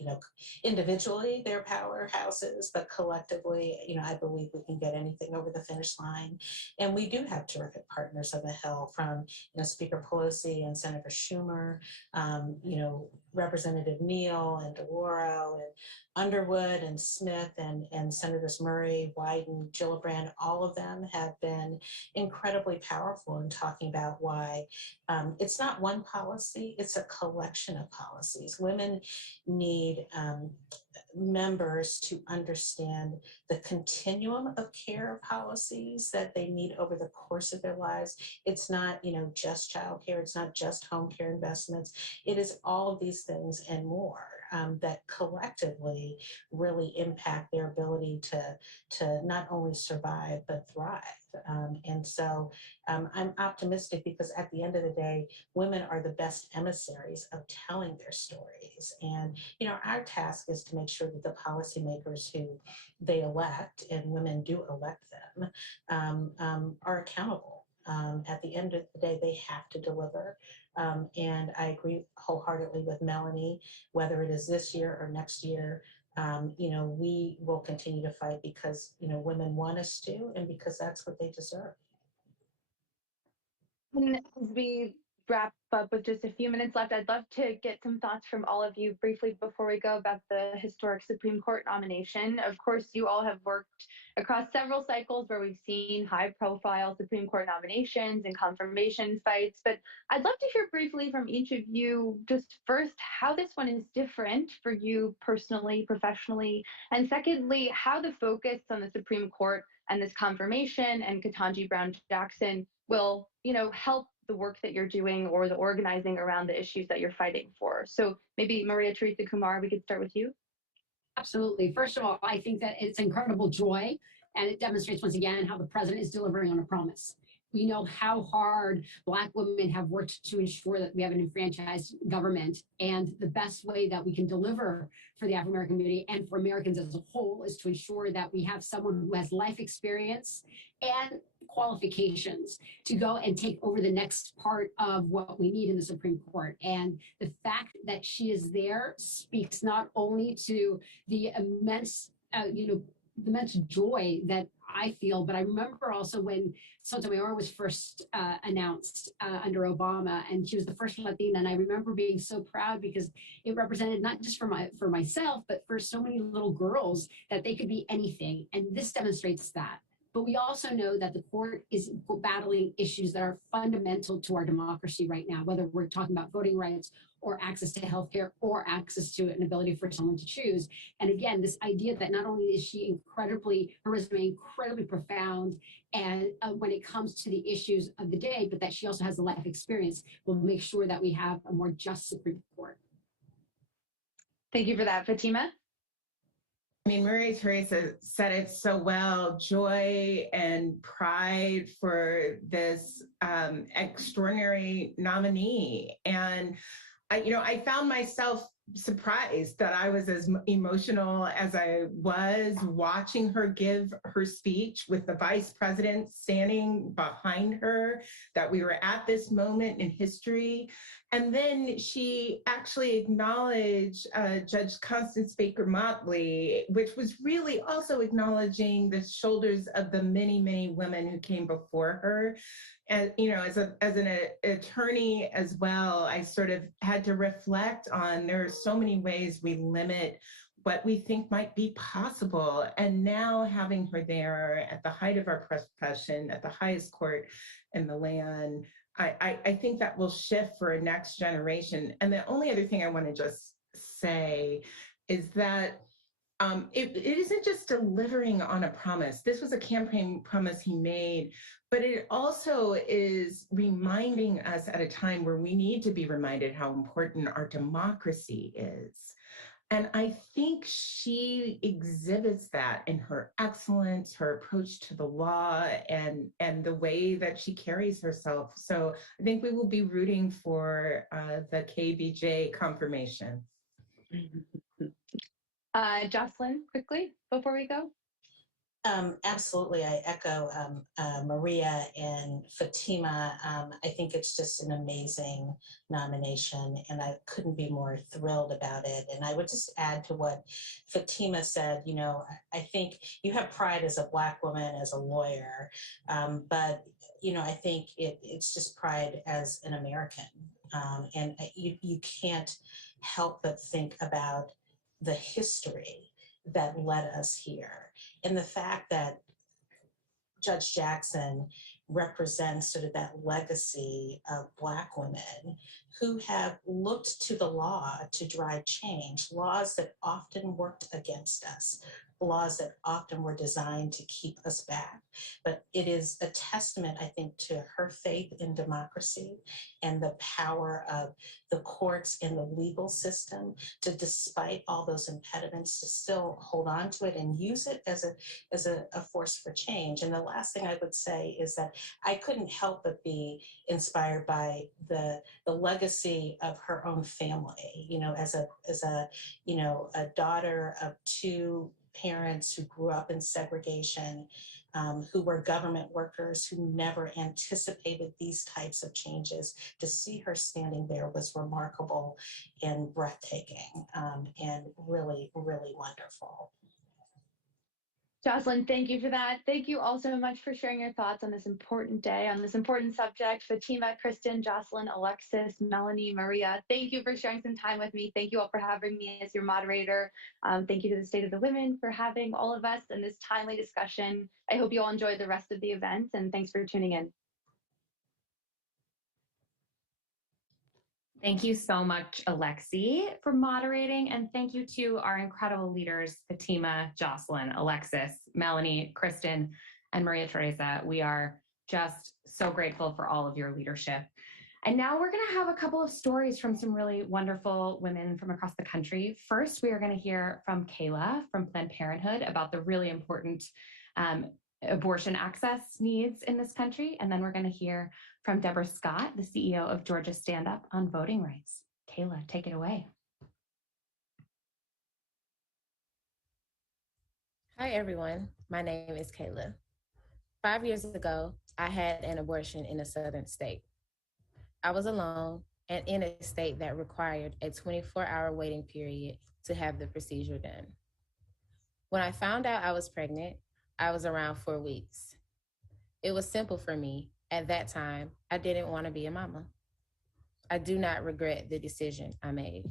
individually they're powerhouses, but collectively, I believe we can get anything over the finish line. And we do have terrific partners on the Hill, from, Speaker Pelosi and Senator Schumer, Representative Neal and DeLauro and Underwood and Smith and Senators Murray, Wyden, Gillibrand. All of them have been incredibly powerful in talking about why it's not one policy, it's a collection of policies. Women need members to understand the continuum of care policies that they need over the course of their lives. It's not, just childcare, it's not just home care investments. It is all of these things and more that collectively really impact their ability to not only survive, but thrive. And so I'm optimistic because at the end of the day, women are the best emissaries of telling their stories. And, our task is to make sure that the policymakers who they elect, and women do elect them, are accountable. At the end of the day, they have to deliver. And I agree wholeheartedly with Melanie, whether it is this year or next year, we will continue to fight because, women want us to, and because that's what they deserve. And as we wrap up with just a few minutes left, I'd love to get some thoughts from all of you briefly before we go about the historic Supreme Court nomination. Of course, you all have worked across several cycles where we've seen high-profile Supreme Court nominations and confirmation fights, but I'd love to hear briefly from each of you, just first, how this one is different for you personally, professionally, and secondly, how the focus on the Supreme Court and this confirmation and Ketanji Brown Jackson will, help the work that you're doing or the organizing around the issues that you're fighting for. So maybe Maria Teresa Kumar, we could start with you. Absolutely. First of all, I think that it's incredible joy, and it demonstrates once again how the president is delivering on a promise. We know how hard Black women have worked to ensure that we have an enfranchised government. And the best way that we can deliver for the African-American community and for Americans as a whole is to ensure that we have someone who has life experience and qualifications to go and take over the next part of what we need in the Supreme Court. And the fact that she is there speaks not only to the immense, the immense joy that I feel, but I remember also when Sotomayor was first announced under Obama, and she was the first Latina, and I remember being so proud because it represented not just for myself, but for so many little girls that they could be anything, and this demonstrates that. But we also know that the court is battling issues that are fundamental to our democracy right now, whether we're talking about voting rights or access to healthcare or access to an ability for someone to choose. And again, this idea that not only is she her resume incredibly profound, and when it comes to the issues of the day, but that she also has the life experience, will make sure that we have a more just Supreme Court. Thank you for that, Fatima. I mean, Maria Teresa said it so well, joy and pride for this extraordinary nominee. And I found myself surprised that I was as emotional as I was watching her give her speech with the vice president standing behind her, that we were at this moment in history. And then she actually acknowledged Judge Constance Baker Motley, which was really also acknowledging the shoulders of the many, many women who came before her. And, as an attorney as well, I sort of had to reflect on, there are so many ways we limit what we think might be possible. And now having her there at the height of our profession, at the highest court in the land, I think that will shift for a next generation. And the only other thing I want to just say is that it isn't just delivering on a promise. This was a campaign promise he made, but it also is reminding us at a time where we need to be reminded how important our democracy is. And I think she exhibits that in her excellence, her approach to the law, and the way that she carries herself. So I think we will be rooting for the KBJ confirmation. Jocelyn, quickly, before we go. Absolutely. I echo Maria and Fatima. I think it's just an amazing nomination, and I couldn't be more thrilled about it. And I would just add to what Fatima said. I think you have pride as a Black woman, as a lawyer, but I think it's just pride as an American. And you can't help but think about the history that led us here. And the fact that Judge Jackson represents sort of that legacy of Black women who have looked to the law to drive change, laws that often worked against us, laws that often were designed to keep us back. But it is a testament, I think, to her faith in democracy and the power of the courts and the legal system to, despite all those impediments, to still hold on to it and use it as a force for change. And the last thing I would say is that I couldn't help but be inspired by the legacy of her own family, as a daughter of two parents who grew up in segregation, who were government workers, who never anticipated these types of changes. To see her standing there was remarkable and breathtaking, and really, really wonderful. Jocelyn, thank you for that. Thank you all so much for sharing your thoughts on this important day, on this important subject. Fatima, Kristen, Jocelyn, Alexis, Melanie, Maria, thank you for sharing some time with me. Thank you all for having me as your moderator. Thank you to the State of the Women for having all of us in this timely discussion. I hope you all enjoy the rest of the event, and thanks for tuning in. Thank you so much, Alexi, for moderating. And thank you to our incredible leaders, Fatima, Jocelyn, Alexis, Melanie, Kristen, and Maria Teresa. We are just so grateful for all of your leadership. And now we're going to have a couple of stories from some really wonderful women from across the country. First, we are going to hear from Kayla from Planned Parenthood about the really important abortion access needs in this country. And then we're going to hear from Deborah Scott, the CEO of Georgia Stand Up on Voting Rights. Kayla, take it away. Hi, everyone. My name is Kayla. 5 years ago, I had an abortion in a southern state. I was alone and in a state that required a 24-hour waiting period to have the procedure done. When I found out I was pregnant, I was around 4 weeks. It was simple for me. At that time, I didn't want to be a mama. I do not regret the decision I made.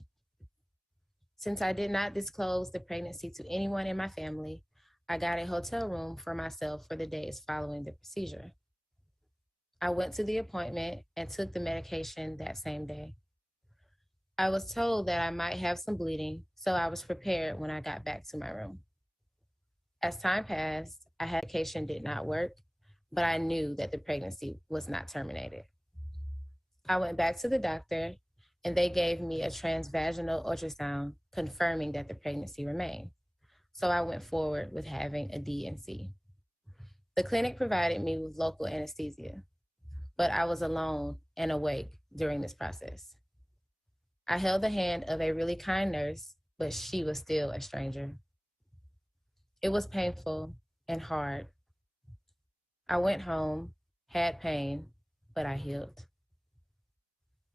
Since I did not disclose the pregnancy to anyone in my family, I got a hotel room for myself for the days following the procedure. I went to the appointment and took the medication that same day. I was told that I might have some bleeding, so I was prepared when I got back to my room. As time passed, medication did not work, but I knew that the pregnancy was not terminated. I went back to the doctor and they gave me a transvaginal ultrasound confirming that the pregnancy remained. So I went forward with having a D&C. The clinic provided me with local anesthesia, but I was alone and awake during this process. I held the hand of a really kind nurse, but she was still a stranger. It was painful and hard. I went home, had pain, but I healed.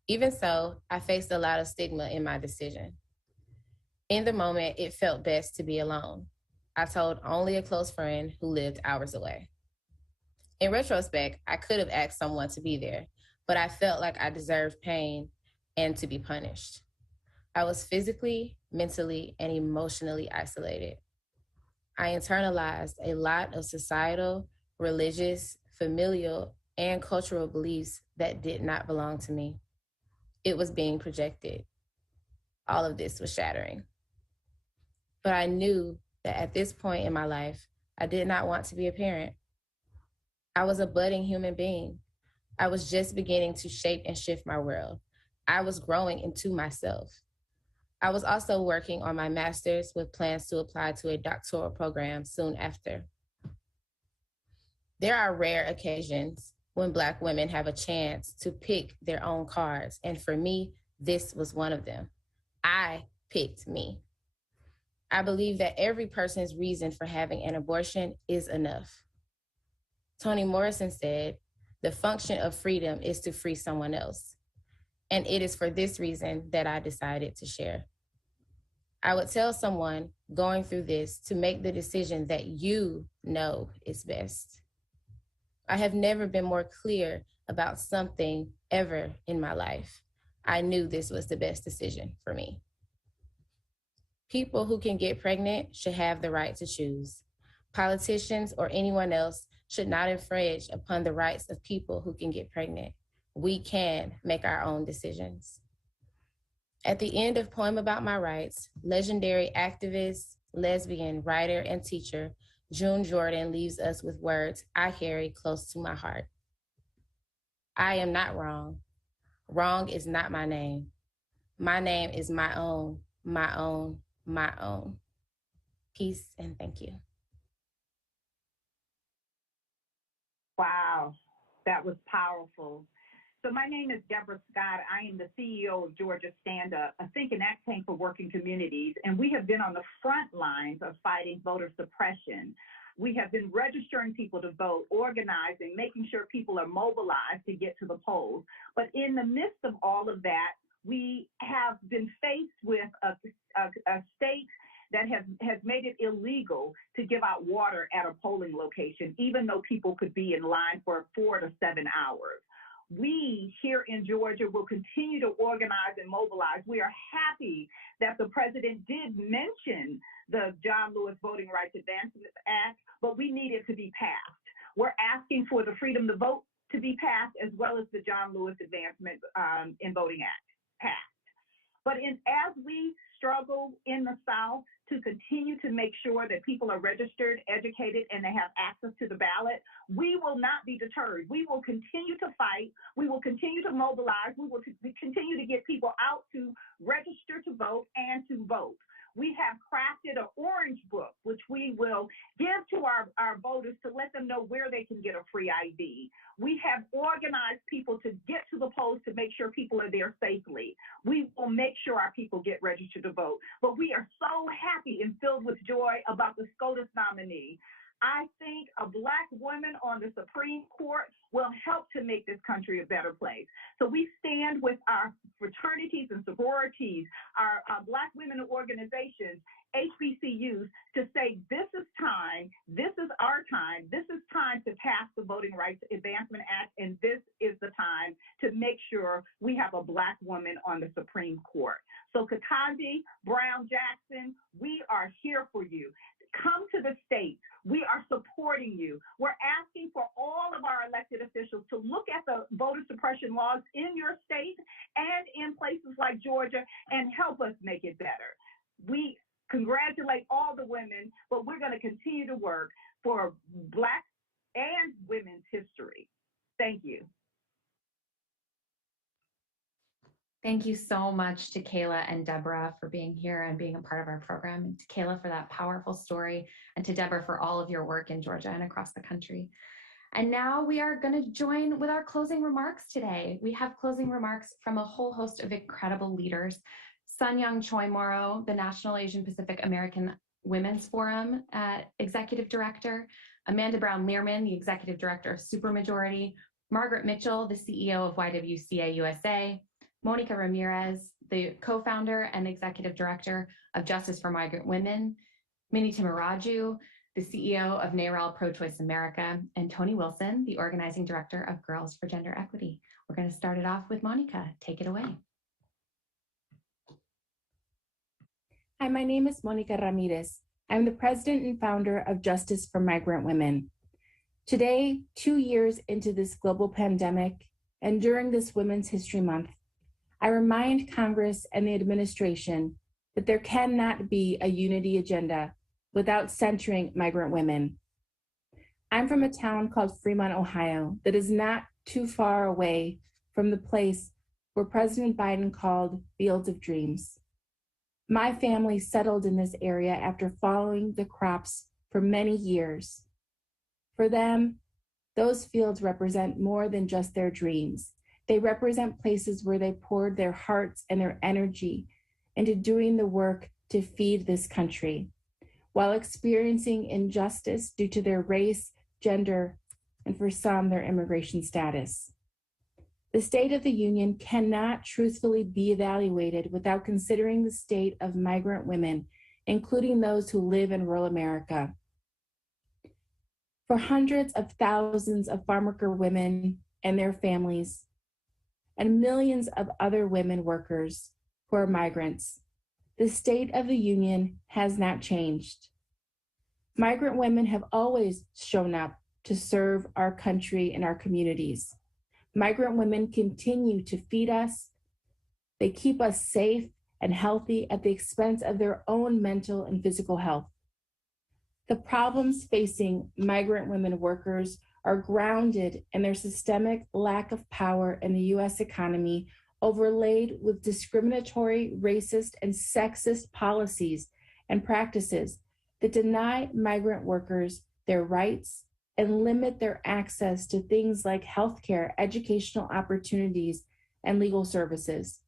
Even so, I faced a lot of stigma in my decision. In the moment, it felt best to be alone. I told only a close friend who lived hours away. In retrospect, I could have asked someone to be there, but I felt like I deserved pain and to be punished. I was physically, mentally, and emotionally isolated. I internalized a lot of societal, religious, familial, and cultural beliefs that did not belong to me. It was being projected. All of this was shattering. But I knew that at this point in my life, I did not want to be a parent. I was a budding human being. I was just beginning to shape and shift my world. I was growing into myself. I was also working on my master's with plans to apply to a doctoral program soon after. There are rare occasions when Black women have a chance to pick their own cards, and for me, this was one of them. I picked me. I believe that every person's reason for having an abortion is enough. Toni Morrison said, "The function of freedom is to free someone else." And it is for this reason that I decided to share. I would tell someone going through this to make the decision that you know is best. I have never been more clear about something ever in my life. I knew this was the best decision for me. People who can get pregnant should have the right to choose. Politicians or anyone else should not infringe upon the rights of people who can get pregnant. We can make our own decisions. At the end of Poem About My Rights, legendary activist, lesbian, writer, and teacher June Jordan leaves us with words I carry close to my heart. I am not wrong. Wrong is not my name. My name is my own, my own, my own. Peace and thank you. Wow, that was powerful. So my name is Deborah Scott. I am the CEO of Georgia Stand Up, a think and act tank for working communities, and we have been on the front lines of fighting voter suppression. We have been registering people to vote, organizing, making sure people are mobilized to get to the polls. But in the midst of all of that, we have been faced with a state that has made it illegal to give out water at a polling location, even though people could be in line for 4 to 7 hours. We here in Georgia will continue to organize and mobilize. We are happy that the president did mention the John Lewis Voting Rights Advancement Act, but we need it to be passed. We're asking for the Freedom to Vote to be passed, as well as the John Lewis Advancement in Voting Act passed. But as we struggle in the South to continue to make sure that people are registered, educated, and they have access to the ballot, we will not be deterred. We will continue to fight. We will continue to mobilize. We will continue to get people out to register to vote and to vote. We have crafted an orange book, which we will give to our voters to let them know where they can get a free ID. We have organized people to get to the polls to make sure people are there safely. We will make sure our people get registered to vote. But we are so happy and filled with joy about the SCOTUS nominee. I think a Black woman on the Supreme Court will help to make this country a better place. So we stand with our fraternities and sororities, our Black women organizations, HBCUs, to say this is time, this is our time, this is time to pass the Voting Rights Advancement Act, and this is the time to make sure we have a Black woman on the Supreme Court. So Ketanji Brown Jackson, we are here for you. Come to the state. We are supporting you. We're asking for all of our elected officials to look at the voter suppression laws in your state and in places like Georgia and help us make it better. We congratulate all the women, but we're going to continue to work for Black and women's history. Thank you. Thank you so much to Kayla and Deborah for being here and being a part of our program, and to Kayla for that powerful story, and to Deborah for all of your work in Georgia and across the country. And now we are going to join with our closing remarks today. We have closing remarks from a whole host of incredible leaders. Sun Young Choi Morrow, the National Asian Pacific American Women's Forum Executive Director, Amanda Brown Learman, the Executive Director of Supermajority, Margaret Mitchell, the CEO of YWCA USA, Monica Ramirez, the co-founder and executive director of Justice for Migrant Women, Minnie Timaraju, the CEO of NARAL Pro-Choice America, and Tony Wilson, the organizing director of Girls for Gender Equity. We're going to start it off with Monica. Take it away. Hi, my name is Monica Ramirez. I'm the president and founder of Justice for Migrant Women. Today, 2 years into this global pandemic, and during this Women's History Month, I remind Congress and the administration that there cannot be a unity agenda without centering migrant women. I'm from a town called Fremont, Ohio, that is not too far away from the place where President Biden called Fields of Dreams. My family settled in this area after following the crops for many years. For them, those fields represent more than just their dreams. They represent places where they poured their hearts and their energy into doing the work to feed this country, while experiencing injustice due to their race, gender, and for some, their immigration status. The State of the Union cannot truthfully be evaluated without considering the state of migrant women, including those who live in rural America. For hundreds of thousands of farmworker women and their families, and millions of other women workers who are migrants, the State of the Union has not changed. Migrant women have always shown up to serve our country and our communities. Migrant women continue to feed us. They keep us safe and healthy at the expense of their own mental and physical health. The problems facing migrant women workers are grounded in their systemic lack of power in the U.S. economy, overlaid with discriminatory, racist, and sexist policies and practices that deny migrant workers their rights and limit their access to things like healthcare, educational opportunities, and legal services.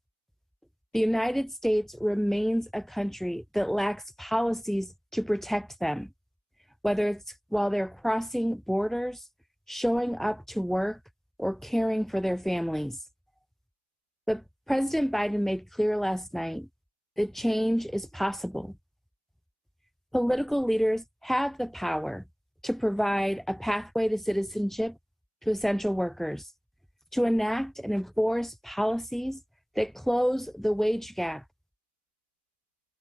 The United States remains a country that lacks policies to protect them, whether it's while they're crossing borders, showing up to work, or caring for their families. But President Biden made clear last night that change is possible. Political leaders have the power to provide a pathway to citizenship to essential workers, to enact and enforce policies that close the wage gap,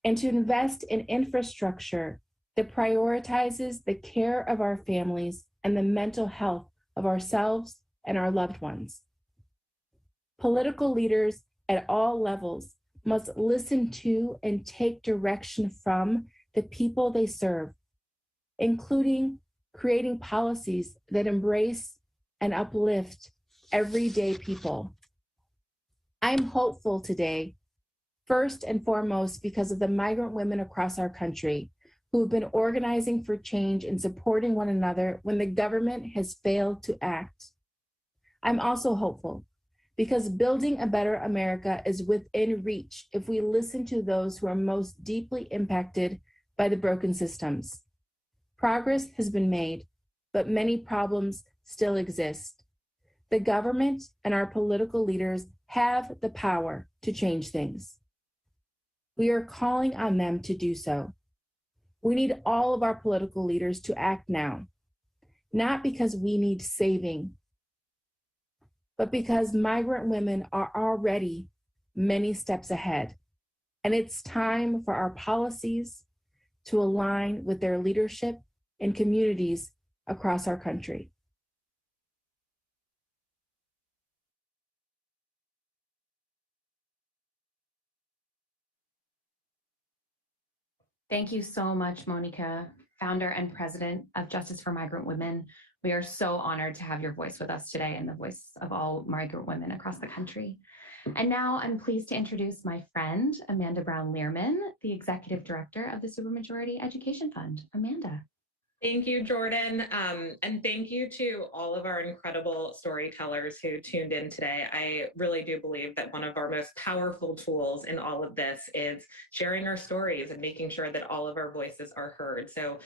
and to invest in infrastructure that prioritizes the care of our families and the mental health of ourselves and our loved ones. Political leaders at all levels must listen to and take direction from the people they serve, including creating policies that embrace and uplift everyday people. I'm hopeful today First and foremost, because of the migrant women across our country who have been organizing for change and supporting one another when the government has failed to act. I'm also hopeful because building a better America is within reach if we listen to those who are most deeply impacted by the broken systems. Progress has been made, but many problems still exist. The government and our political leaders have the power to change things. We are calling on them to do so. We need all of our political leaders to act now, not because we need saving, but because migrant women are already many steps ahead. And it's time for our policies to align with their leadership in communities across our country. Thank you so much, Monica, founder and president of Justice for Migrant Women. We are so honored to have your voice with us today and the voice of all migrant women across the country. And now I'm pleased to introduce my friend, Amanda Brown-Learman, the executive director of the Supermajority Education Fund. Amanda. Thank you, Jordan. And thank you to all of our incredible storytellers who tuned in today. I really do believe that one of our most powerful tools in all of this is sharing our stories and making sure that all of our voices are heard. So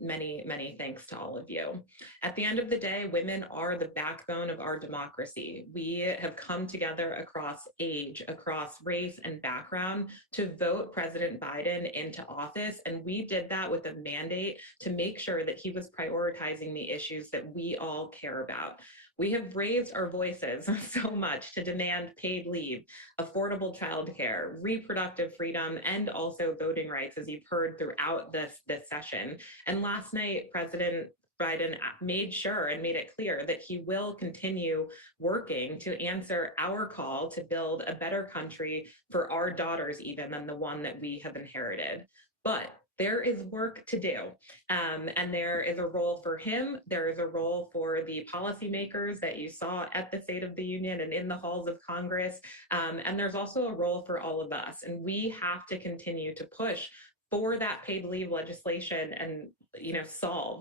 many, many thanks to all of you. At the end of the day, women are the backbone of our democracy. We have come together across age, across race and background to vote President Biden into office. And we did that with a mandate to make sure that he was prioritizing the issues that we all care about. We have raised our voices so much to demand paid leave, affordable childcare, reproductive freedom, and also voting rights, as you've heard throughout this session. And last night, President Biden made sure and made it clear that he will continue working to answer our call to build a better country for our daughters even than the one that we have inherited. But there is work to do, and there is a role for him. There is a role for the policymakers that you saw at the State of the Union and in the halls of Congress, and there's also a role for all of us. And we have to continue to push for that paid leave legislation and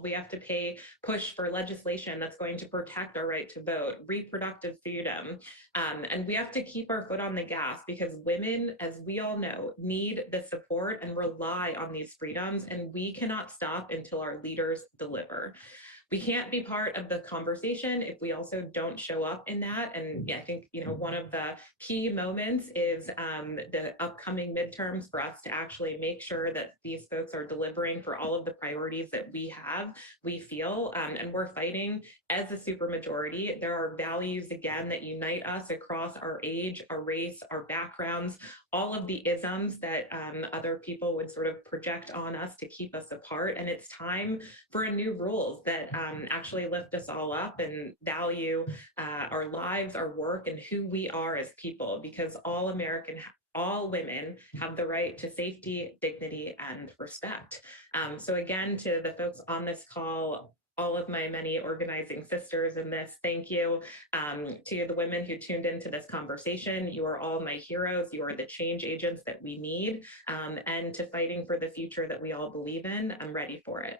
we have to push for legislation that's going to protect our right to vote, reproductive freedom, and we have to keep our foot on the gas because women, as we all know, need the support and rely on these freedoms, and we cannot stop until our leaders deliver. We can't be part of the conversation if we also don't show up in that. And I think, one of the key moments is the upcoming midterms for us to actually make sure that these folks are delivering for all of the priorities that we feel, and we're fighting as a supermajority. There are values, again, that unite us across our age, our race, our backgrounds, all of the isms that other people would sort of project on us to keep us apart. And it's time for a new rules that actually lift us all up and value our lives, our work, and who we are as people, because all women have the right to safety, dignity, and respect. So again, to the folks on this call, all of my many organizing sisters in this, thank you. To the women who tuned into this conversation, you are all my heroes. You are the change agents that we need, and to fighting for the future that we all believe in. I'm ready for it.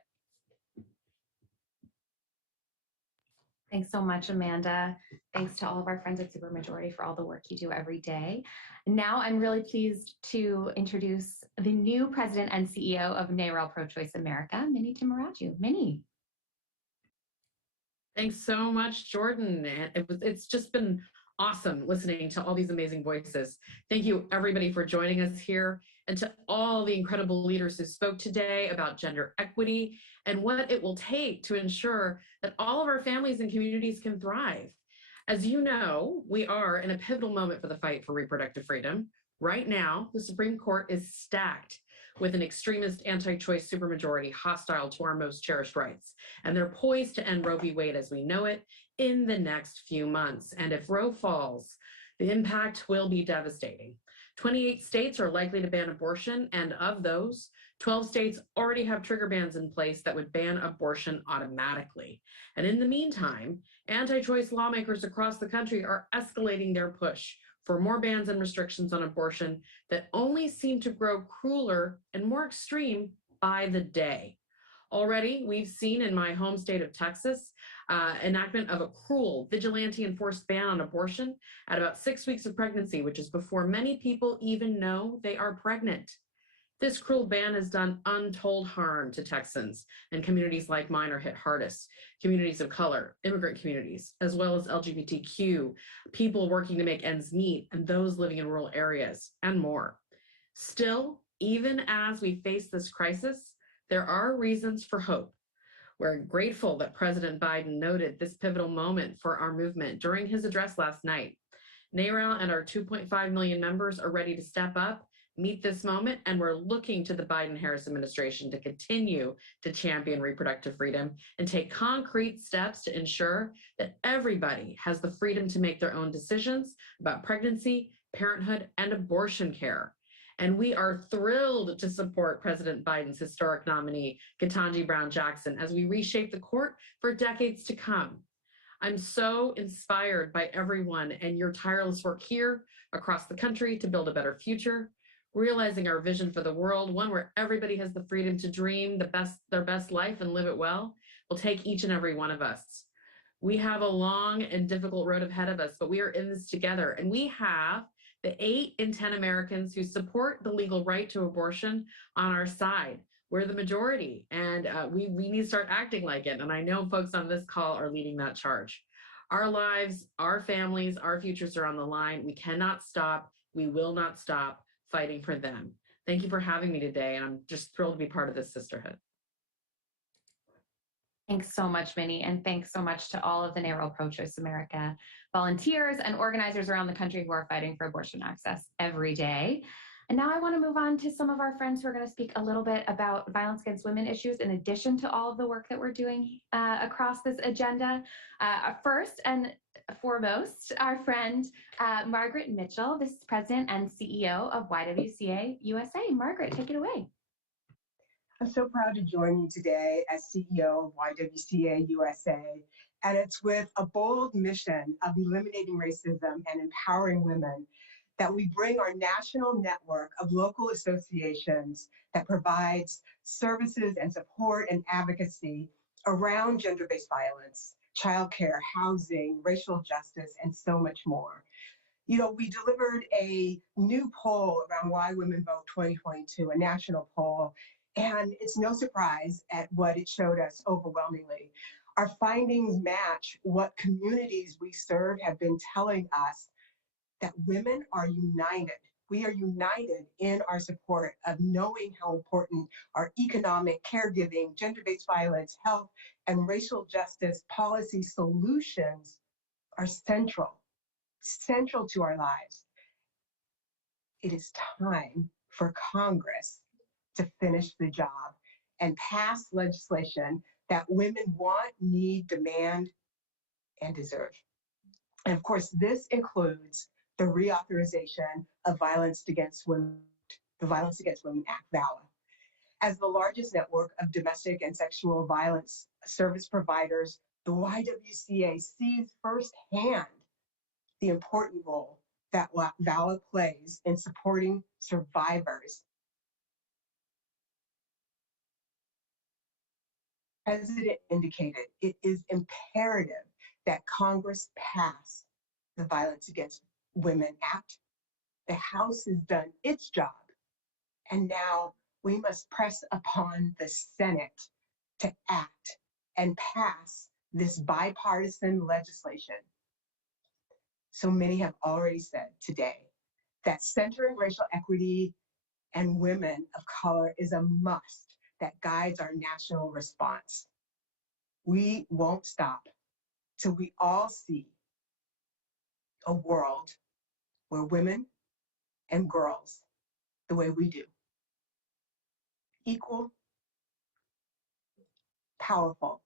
Thanks so much, Amanda. Thanks to all of our friends at Supermajority for all the work you do every day. Now I'm really pleased to introduce the new president and CEO of NARAL Pro-Choice America, Minnie Timaraju. Minnie. Thanks so much, Jordan. It's just been awesome listening to all these amazing voices. Thank you, everybody, for joining us here, and to all the incredible leaders who spoke today about gender equity and what it will take to ensure that all of our families and communities can thrive. As you know, we are in a pivotal moment for the fight for reproductive freedom. Right now, the Supreme Court is stacked with an extremist anti-choice supermajority hostile to our most cherished rights. And they're poised to end Roe v. Wade as we know it in the next few months. And if Roe falls, the impact will be devastating. 28 states are likely to ban abortion, and of those, 12 states already have trigger bans in place that would ban abortion automatically. And in the meantime, anti-choice lawmakers across the country are escalating their push for more bans and restrictions on abortion that only seem to grow crueler and more extreme by the day. Already, we've seen in my home state of Texas, enactment of a cruel vigilante enforced ban on abortion at about 6 weeks of pregnancy, which is before many people even know they are pregnant. This cruel ban has done untold harm to Texans, and communities like mine are hit hardest. Communities of color, immigrant communities, as well as LGBTQ, people working to make ends meet, and those living in rural areas, and more. Still, even as we face this crisis, there are reasons for hope. We're grateful that President Biden noted this pivotal moment for our movement during his address last night. NARAL and our 2.5 million members are ready to step up, meet this moment, and we're looking to the Biden-Harris administration to continue to champion reproductive freedom and take concrete steps to ensure that everybody has the freedom to make their own decisions about pregnancy, parenthood, and abortion care. And we are thrilled to support President Biden's historic nominee, Ketanji Brown Jackson, as we reshape the court for decades to come. I'm so inspired by everyone and your tireless work here across the country to build a better future, realizing our vision for the world, one where everybody has the freedom to dream their best life and live it well, will take each and every one of us. We have a long and difficult road ahead of us, but we are in this together, and we have the 8 in 10 Americans who support the legal right to abortion on our side. We're the majority, and we need to start acting like it. And I know folks on this call are leading that charge. Our lives, our families, our futures are on the line. We cannot stop. We will not stop fighting for them. Thank you for having me today. And I'm just thrilled to be part of this sisterhood. Thanks so much, Minnie, and thanks so much to all of the NARAL Pro-Choice America volunteers and organizers around the country who are fighting for abortion access every day. And now I want to move on to some of our friends who are going to speak a little bit about violence against women issues in addition to all of the work that we're doing across this agenda. First and foremost, our friend Margaret Mitchell, this is President and CEO of YWCA USA. Margaret, take it away. I'm so proud to join you today as CEO of YWCA USA, and it's with a bold mission of eliminating racism and empowering women that we bring our national network of local associations that provides services and support and advocacy around gender-based violence, childcare, housing, racial justice, and so much more. You know, we delivered a new poll around Why Women Vote 2022, a national poll, and it's no surprise at what it showed us overwhelmingly. Our findings match what communities we serve have been telling us, that women are united. We are united in our support of knowing how important our economic, caregiving, gender-based violence, health, and racial justice policy solutions are central to our lives. It is time for Congress to finish the job and pass legislation that women want, need, demand, and deserve. And of course, this includes the reauthorization of Violence Against Women, the Violence Against Women Act, VAWA. As the largest network of domestic and sexual violence service providers, the YWCA sees firsthand the important role that VAWA plays in supporting survivors. The President indicated it is imperative that Congress pass the Violence Against Women Act. The House has done its job, and now we must press upon the Senate to act and pass this bipartisan legislation. So many have already said today that centering racial equity and women of color is a must that guides our national response. We won't stop till we all see a world where women and girls, the way we do, equal, powerful,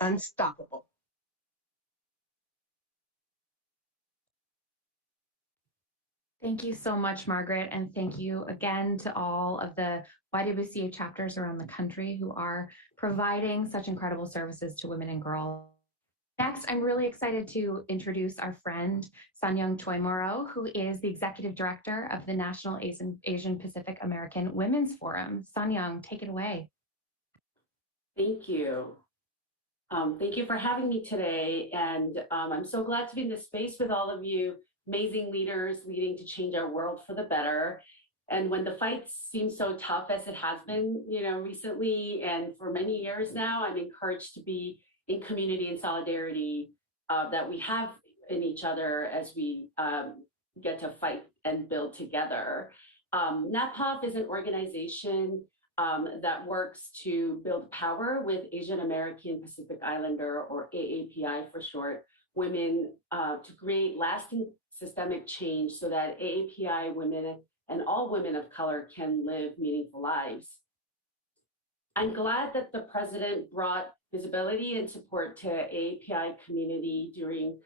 unstoppable. Thank you so much, Margaret, and thank you again to all of the YWCA chapters around the country who are providing such incredible services to women and girls. Next, Next, I'm really excited to introduce our friend, Sanyong Choi-Moro, who is the Executive Director of the National Asian Pacific American Women's Forum. Sanyong, take it away. Thank you. Thank you for having me today. And I'm so glad to be in this space with all of you, amazing leaders leading to change our world for the better. And when the fight seems so tough as it has been, recently and for many years now, I'm encouraged to be in community and solidarity that we have in each other as we get to fight and build together. NAPAW is an organization that works to build power with Asian American Pacific Islander, or AAPI for short, women to create lasting systemic change so that AAPI women and all women of color can live meaningful lives. I'm glad that the president brought visibility and support to AAPI community during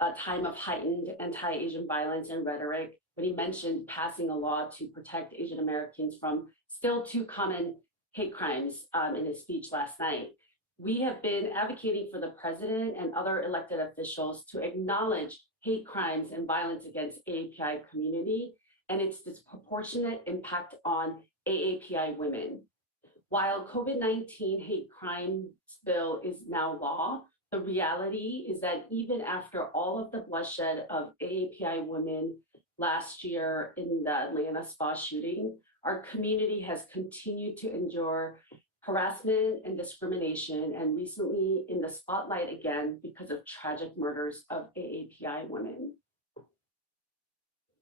a time of heightened anti-Asian violence and rhetoric when he mentioned passing a law to protect Asian Americans from still too common hate crimes in his speech last night. We have been advocating for the president and other elected officials to acknowledge hate crimes and violence against AAPI community and its disproportionate impact on AAPI women. While COVID-19 hate crimes bill is now law, the reality is that even after all of the bloodshed of AAPI women last year in the Atlanta spa shooting, our community has continued to endure harassment and discrimination, and recently in the spotlight again because of tragic murders of AAPI women.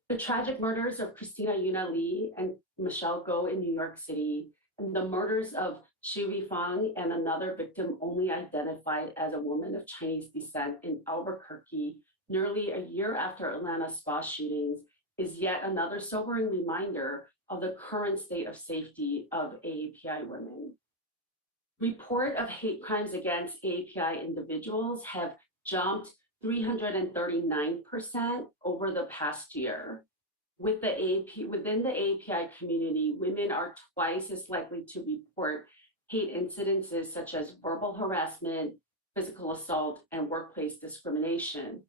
The tragic murders of Christina Yuna Lee and Michelle Go in New York City, and the murders of Xu Fang and another victim only identified as a woman of Chinese descent in Albuquerque nearly a year after Atlanta spa shootings is yet another sobering reminder of the current state of safety of AAPI women. Report of hate crimes against AAPI individuals have jumped 339% over the past year. Within the AAPI community, women are twice as likely to report hate incidences such as verbal harassment, physical assault, and workplace discrimination.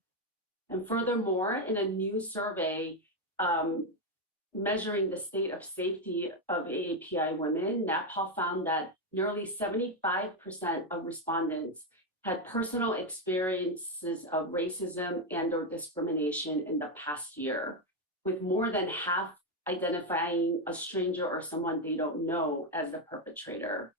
And furthermore, in a new survey measuring the state of safety of AAPI women, NAPAW found that nearly 75% of respondents had personal experiences of racism and/or discrimination in the past year, with more than half identifying a stranger or someone they don't know as the perpetrator.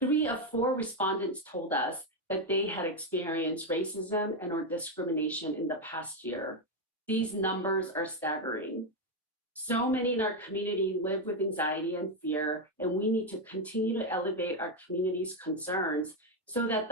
3 of 4 respondents told us that they had experienced racism and/or discrimination in the past year. These numbers are staggering. So many in our community live with anxiety and fear, and we need to continue to elevate our community's concerns so that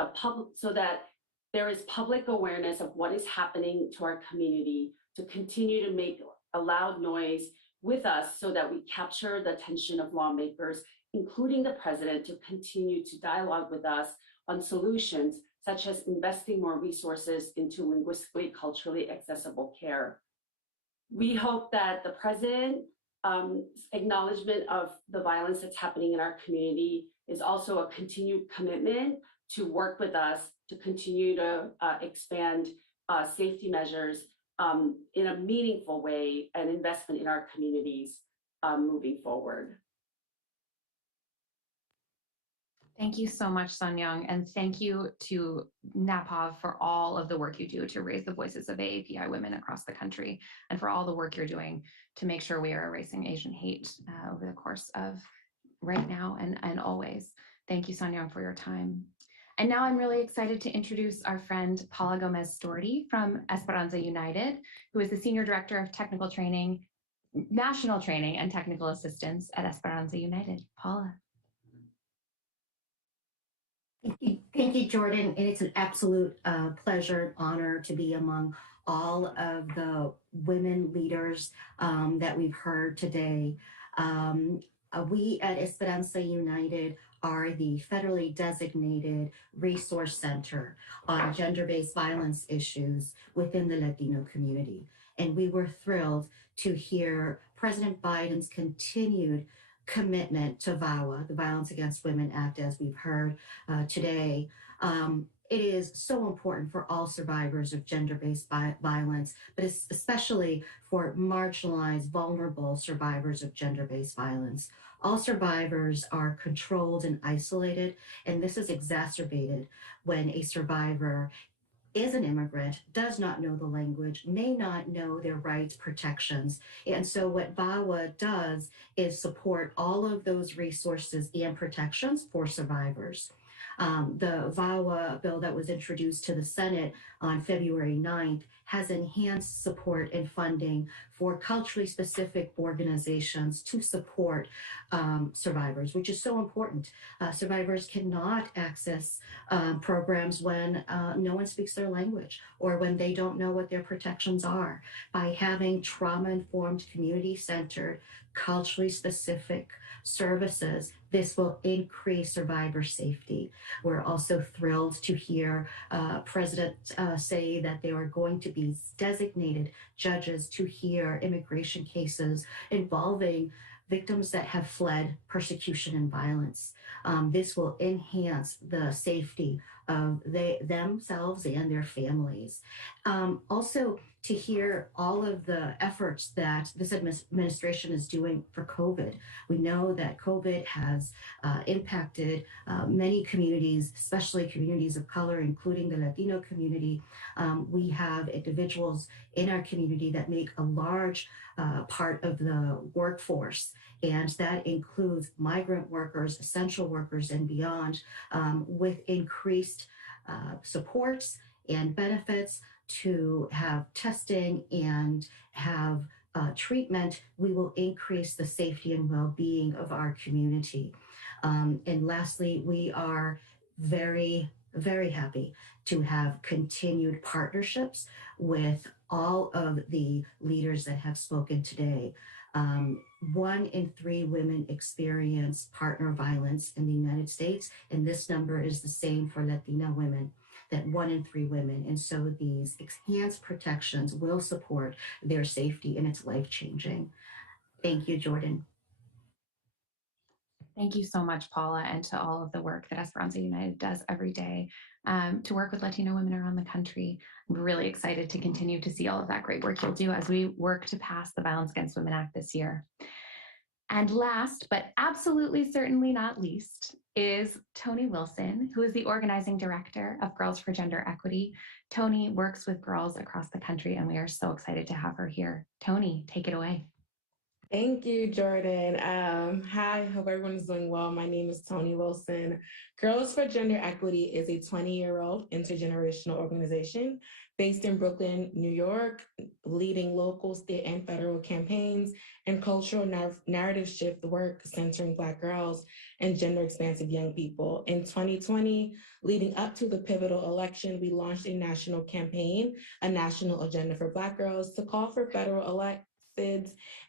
there is public awareness of what is happening to our community, to continue to make a loud noise with us so that we capture the attention of lawmakers, including the president, to continue to dialogue with us on solutions such as investing more resources into linguistically, culturally accessible care. We hope that the president's acknowledgement of the violence that's happening in our community is also a continued commitment to work with us to continue to expand safety measures in a meaningful way and investment in our communities moving forward. Thank you so much, Sanyong, and thank you to NAPAW for all of the work you do to raise the voices of AAPI women across the country, and for all the work you're doing to make sure we are erasing Asian hate over the course of right now and always. Thank you, Sanyong, for your time. And now I'm really excited to introduce our friend Paula Gomez-Storti from Esperanza United, who is the Senior Director of Technical Training, National Training and Technical Assistance at Esperanza United. Paula. Thank you, Jordan. And it's an absolute pleasure and honor to be among all of the women leaders that we've heard today. We at Esperanza United are the federally designated resource center on gender-based violence issues within the Latino community. And we were thrilled to hear President Biden's continued commitment to VAWA, the Violence Against Women Act, as we've heard today. it is so important for all survivors of gender-based violence, but it's especially for marginalized, vulnerable survivors of gender-based violence. All survivors are controlled and isolated, and this is exacerbated when a survivor is an immigrant, does not know the language, may not know their rights, protections. And so what VAWA does is support all of those resources and protections for survivors. The VAWA bill that was introduced to the Senate on February 9th has enhanced support and funding for culturally specific organizations to support survivors, which is so important. Survivors cannot access programs when no one speaks their language or when they don't know what their protections are. By having trauma-informed, community-centered, culturally specific services, this will increase survivor safety. We're also thrilled to hear President say that there are going to be designated judges to hear immigration cases involving victims that have fled persecution and violence. This will enhance the safety of themselves and their families. Also, to hear all of the efforts that this administration is doing for COVID. We know that COVID has impacted many communities, especially communities of color, including the Latino community. We have individuals in our community that make a large part of the workforce, and that includes migrant workers, essential workers, and beyond, with increased supports and benefits to have testing and have treatment. We will increase the safety and well-being of our community. And lastly, we are very, very happy to have continued partnerships with all of the leaders that have spoken today. 1 in 3 women experience partner violence in the United States, and this number is the same for Latina women, that 1 in 3 women. And so these enhanced protections will support their safety, and it's life-changing. Thank you, Jordan. Thank you so much, Paula, and to all of the work that Esperanza United does every day to work with Latino women around the country. We're really excited to continue to see all of that great work you'll do as we work to pass the Violence Against Women Act this year. And last, but absolutely certainly not least, is Toni Wilson, who is the organizing director of Girls for Gender Equity. Toni works with girls across the country, and we are so excited to have her here. Toni, take it away. Thank you, Jordan. Hi, hope everyone is doing well. My name is Toni Wilson. Girls for Gender Equity is a 20-year-old intergenerational organization based in Brooklyn, New York, leading local, state, and federal campaigns and cultural narrative shift work centering Black girls and gender-expansive young people. In 2020, leading up to the pivotal election, we launched a national campaign, a national agenda for Black girls, to call for federal elections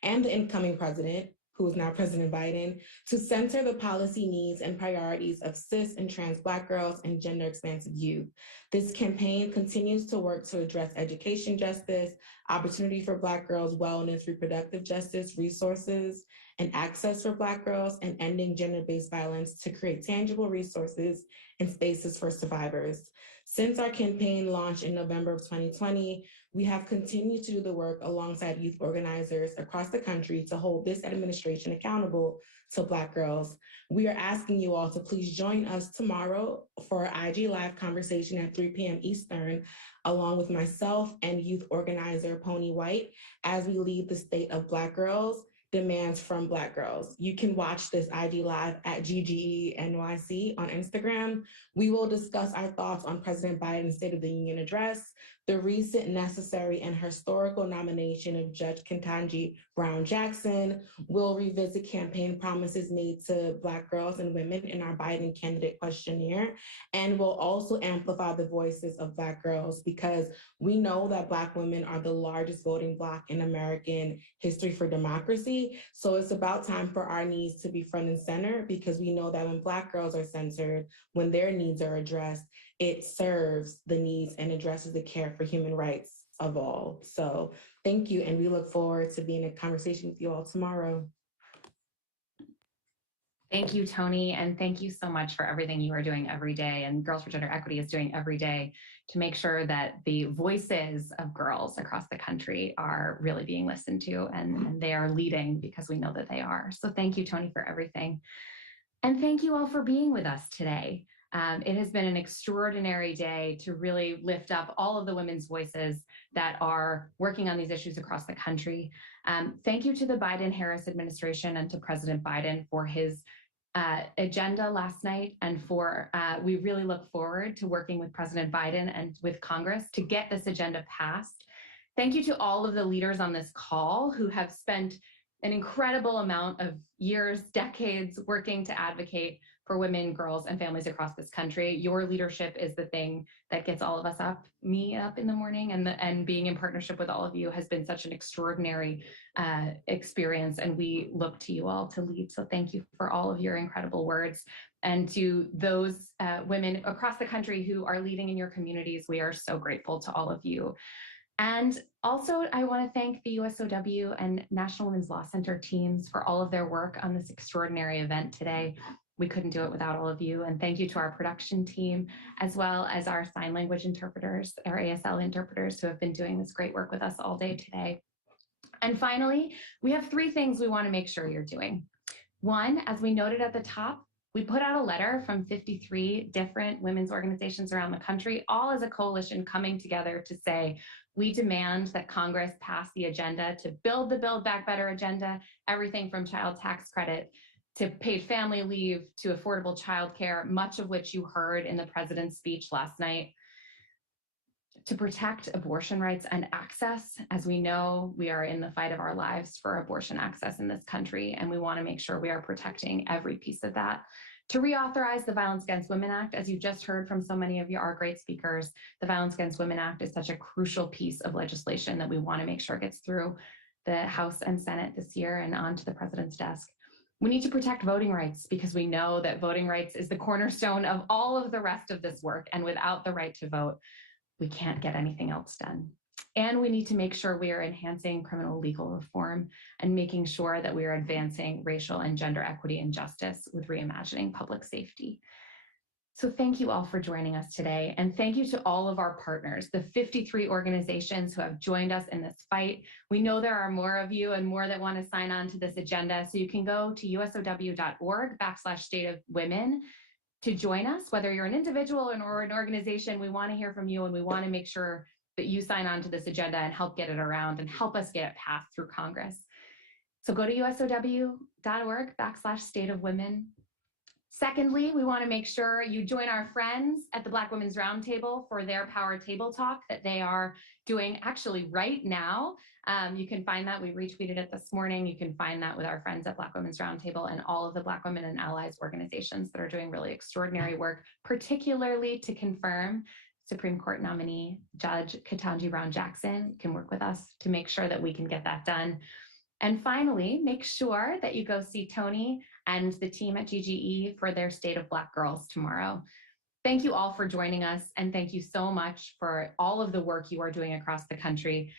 and the incoming president, who is now President Biden, to center the policy needs and priorities of cis and trans Black girls and gender expansive youth. This campaign continues to work to address education justice, opportunity for Black girls, wellness, reproductive justice, resources, and access for Black girls, and ending gender-based violence to create tangible resources and spaces for survivors. Since our campaign launched in November of 2020, we have continued to do the work alongside youth organizers across the country to hold this administration accountable to Black girls. We are asking you all to please join us tomorrow for our IG Live conversation at 3 p.m. Eastern, along with myself and youth organizer Pony White, as we lead the State of Black Girls, Demands from Black Girls. You can watch this IG Live at GGENYC on Instagram. We will discuss our thoughts on President Biden's State of the Union address, the recent necessary and historical nomination of Judge Ketanji Brown Jackson. We'll revisit campaign promises made to Black girls and women in our Biden candidate questionnaire. And we'll also amplify the voices of Black girls, because we know that Black women are the largest voting bloc in American history for democracy. So it's about time for our needs to be front and center, because we know that when Black girls are censored, when their needs are addressed, it serves the needs and addresses the care for human rights of all. So thank you, and we look forward to being in a conversation with you all tomorrow. Thank you, Tony, and thank you so much for everything you are doing every day and Girls for Gender Equity is doing every day to make sure that the voices of girls across the country are really being listened to and they are leading because we know that they are. So thank you, Tony, for everything. And thank you all for being with us today. It has been an extraordinary day to really lift up all of the women's voices that are working on these issues across the country. Thank you to the Biden-Harris administration and to President Biden for his agenda last night and for we really look forward to working with President Biden and with Congress to get this agenda passed. Thank you to all of the leaders on this call who have spent an incredible amount of years, decades working to advocate for women, girls, and families across this country. Your leadership is the thing that gets all of us up, me up in the morning, and being in partnership with all of you has been such an extraordinary experience, and we look to you all to lead. So thank you for all of your incredible words. And to those women across the country who are leading in your communities, we are so grateful to all of you. And also, I want to thank the USOW and National Women's Law Center teams for all of their work on this extraordinary event today. We couldn't do it without all of you. And thank you to our production team, as well as our sign language interpreters, our ASL interpreters who have been doing this great work with us all day today. And finally, we have 3 things we want to make sure you're doing. One, as we noted at the top, we put out a letter from 53 different women's organizations around the country, all as a coalition coming together to say, we demand that Congress pass the agenda to build the Build Back Better agenda, everything from child tax credit to paid family leave to affordable childcare, much of which you heard in the president's speech last night, to protect abortion rights and access. As we know, we are in the fight of our lives for abortion access in this country, and we want to make sure we are protecting every piece of that. To reauthorize the Violence Against Women Act, as you just heard from so many of you, our great speakers, the Violence Against Women Act is such a crucial piece of legislation that we want to make sure gets through the House and Senate this year and onto the president's desk. We need to protect voting rights because we know that voting rights is the cornerstone of all of the rest of this work, and without the right to vote, we can't get anything else done. And we need to make sure we are enhancing criminal legal reform and making sure that we are advancing racial and gender equity and justice with reimagining public safety. So thank you all for joining us today. And thank you to all of our partners, the 53 organizations who have joined us in this fight. We know there are more of you and more that want to sign on to this agenda. So you can go to usow.org/stateofwomen to join us, whether you're an individual or an organization. We want to hear from you, and we want to make sure that you sign on to this agenda and help get it around and help us get it passed through Congress. So go to usow.org/stateofwomen. Secondly, we want to make sure you join our friends at the Black Women's Roundtable for their Power Table Talk that they are doing actually right now. You can find that. We retweeted it this morning. You can find that with our friends at Black Women's Roundtable and all of the Black Women and Allies organizations that are doing really extraordinary work, particularly to confirm Supreme Court nominee Judge Ketanji Brown Jackson can work with us to make sure that we can get that done. And finally, make sure that you go see Tony and the team at GGE for their State of Black Girls tomorrow. Thank you all for joining us, and thank you so much for all of the work you are doing across the country.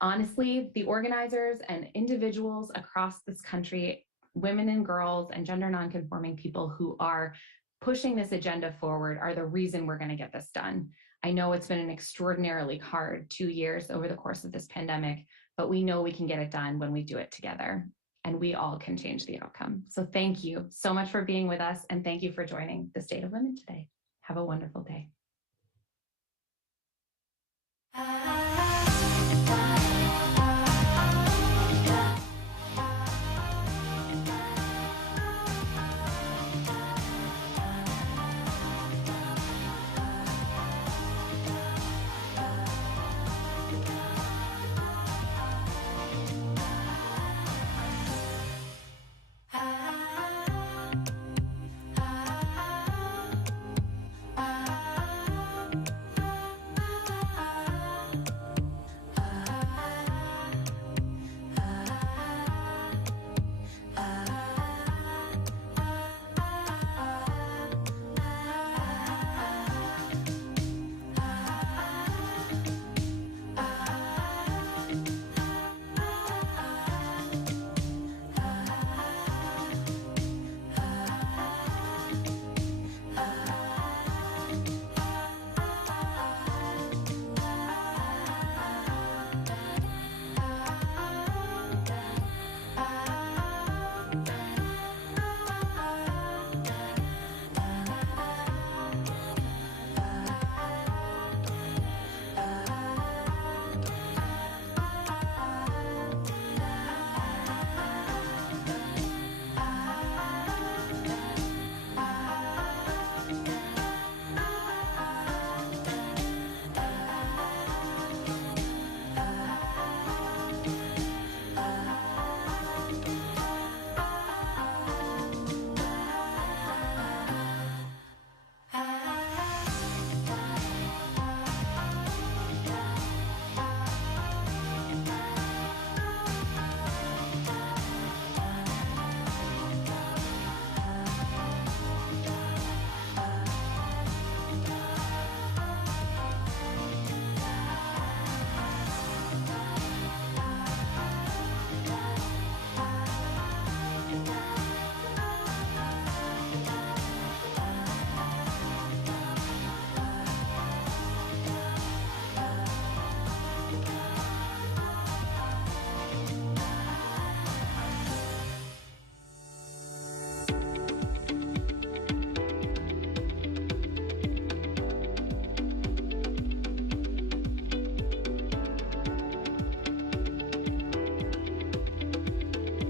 Honestly, the organizers and individuals across this country, women and girls and gender nonconforming people who are pushing this agenda forward are the reason we're going to get this done. I know it's been an extraordinarily hard 2 years over the course of this pandemic, but we know we can get it done when we do it together, and we all can change the outcome. So thank you so much for being with us, and thank you for joining the State of Women today. Have a wonderful day.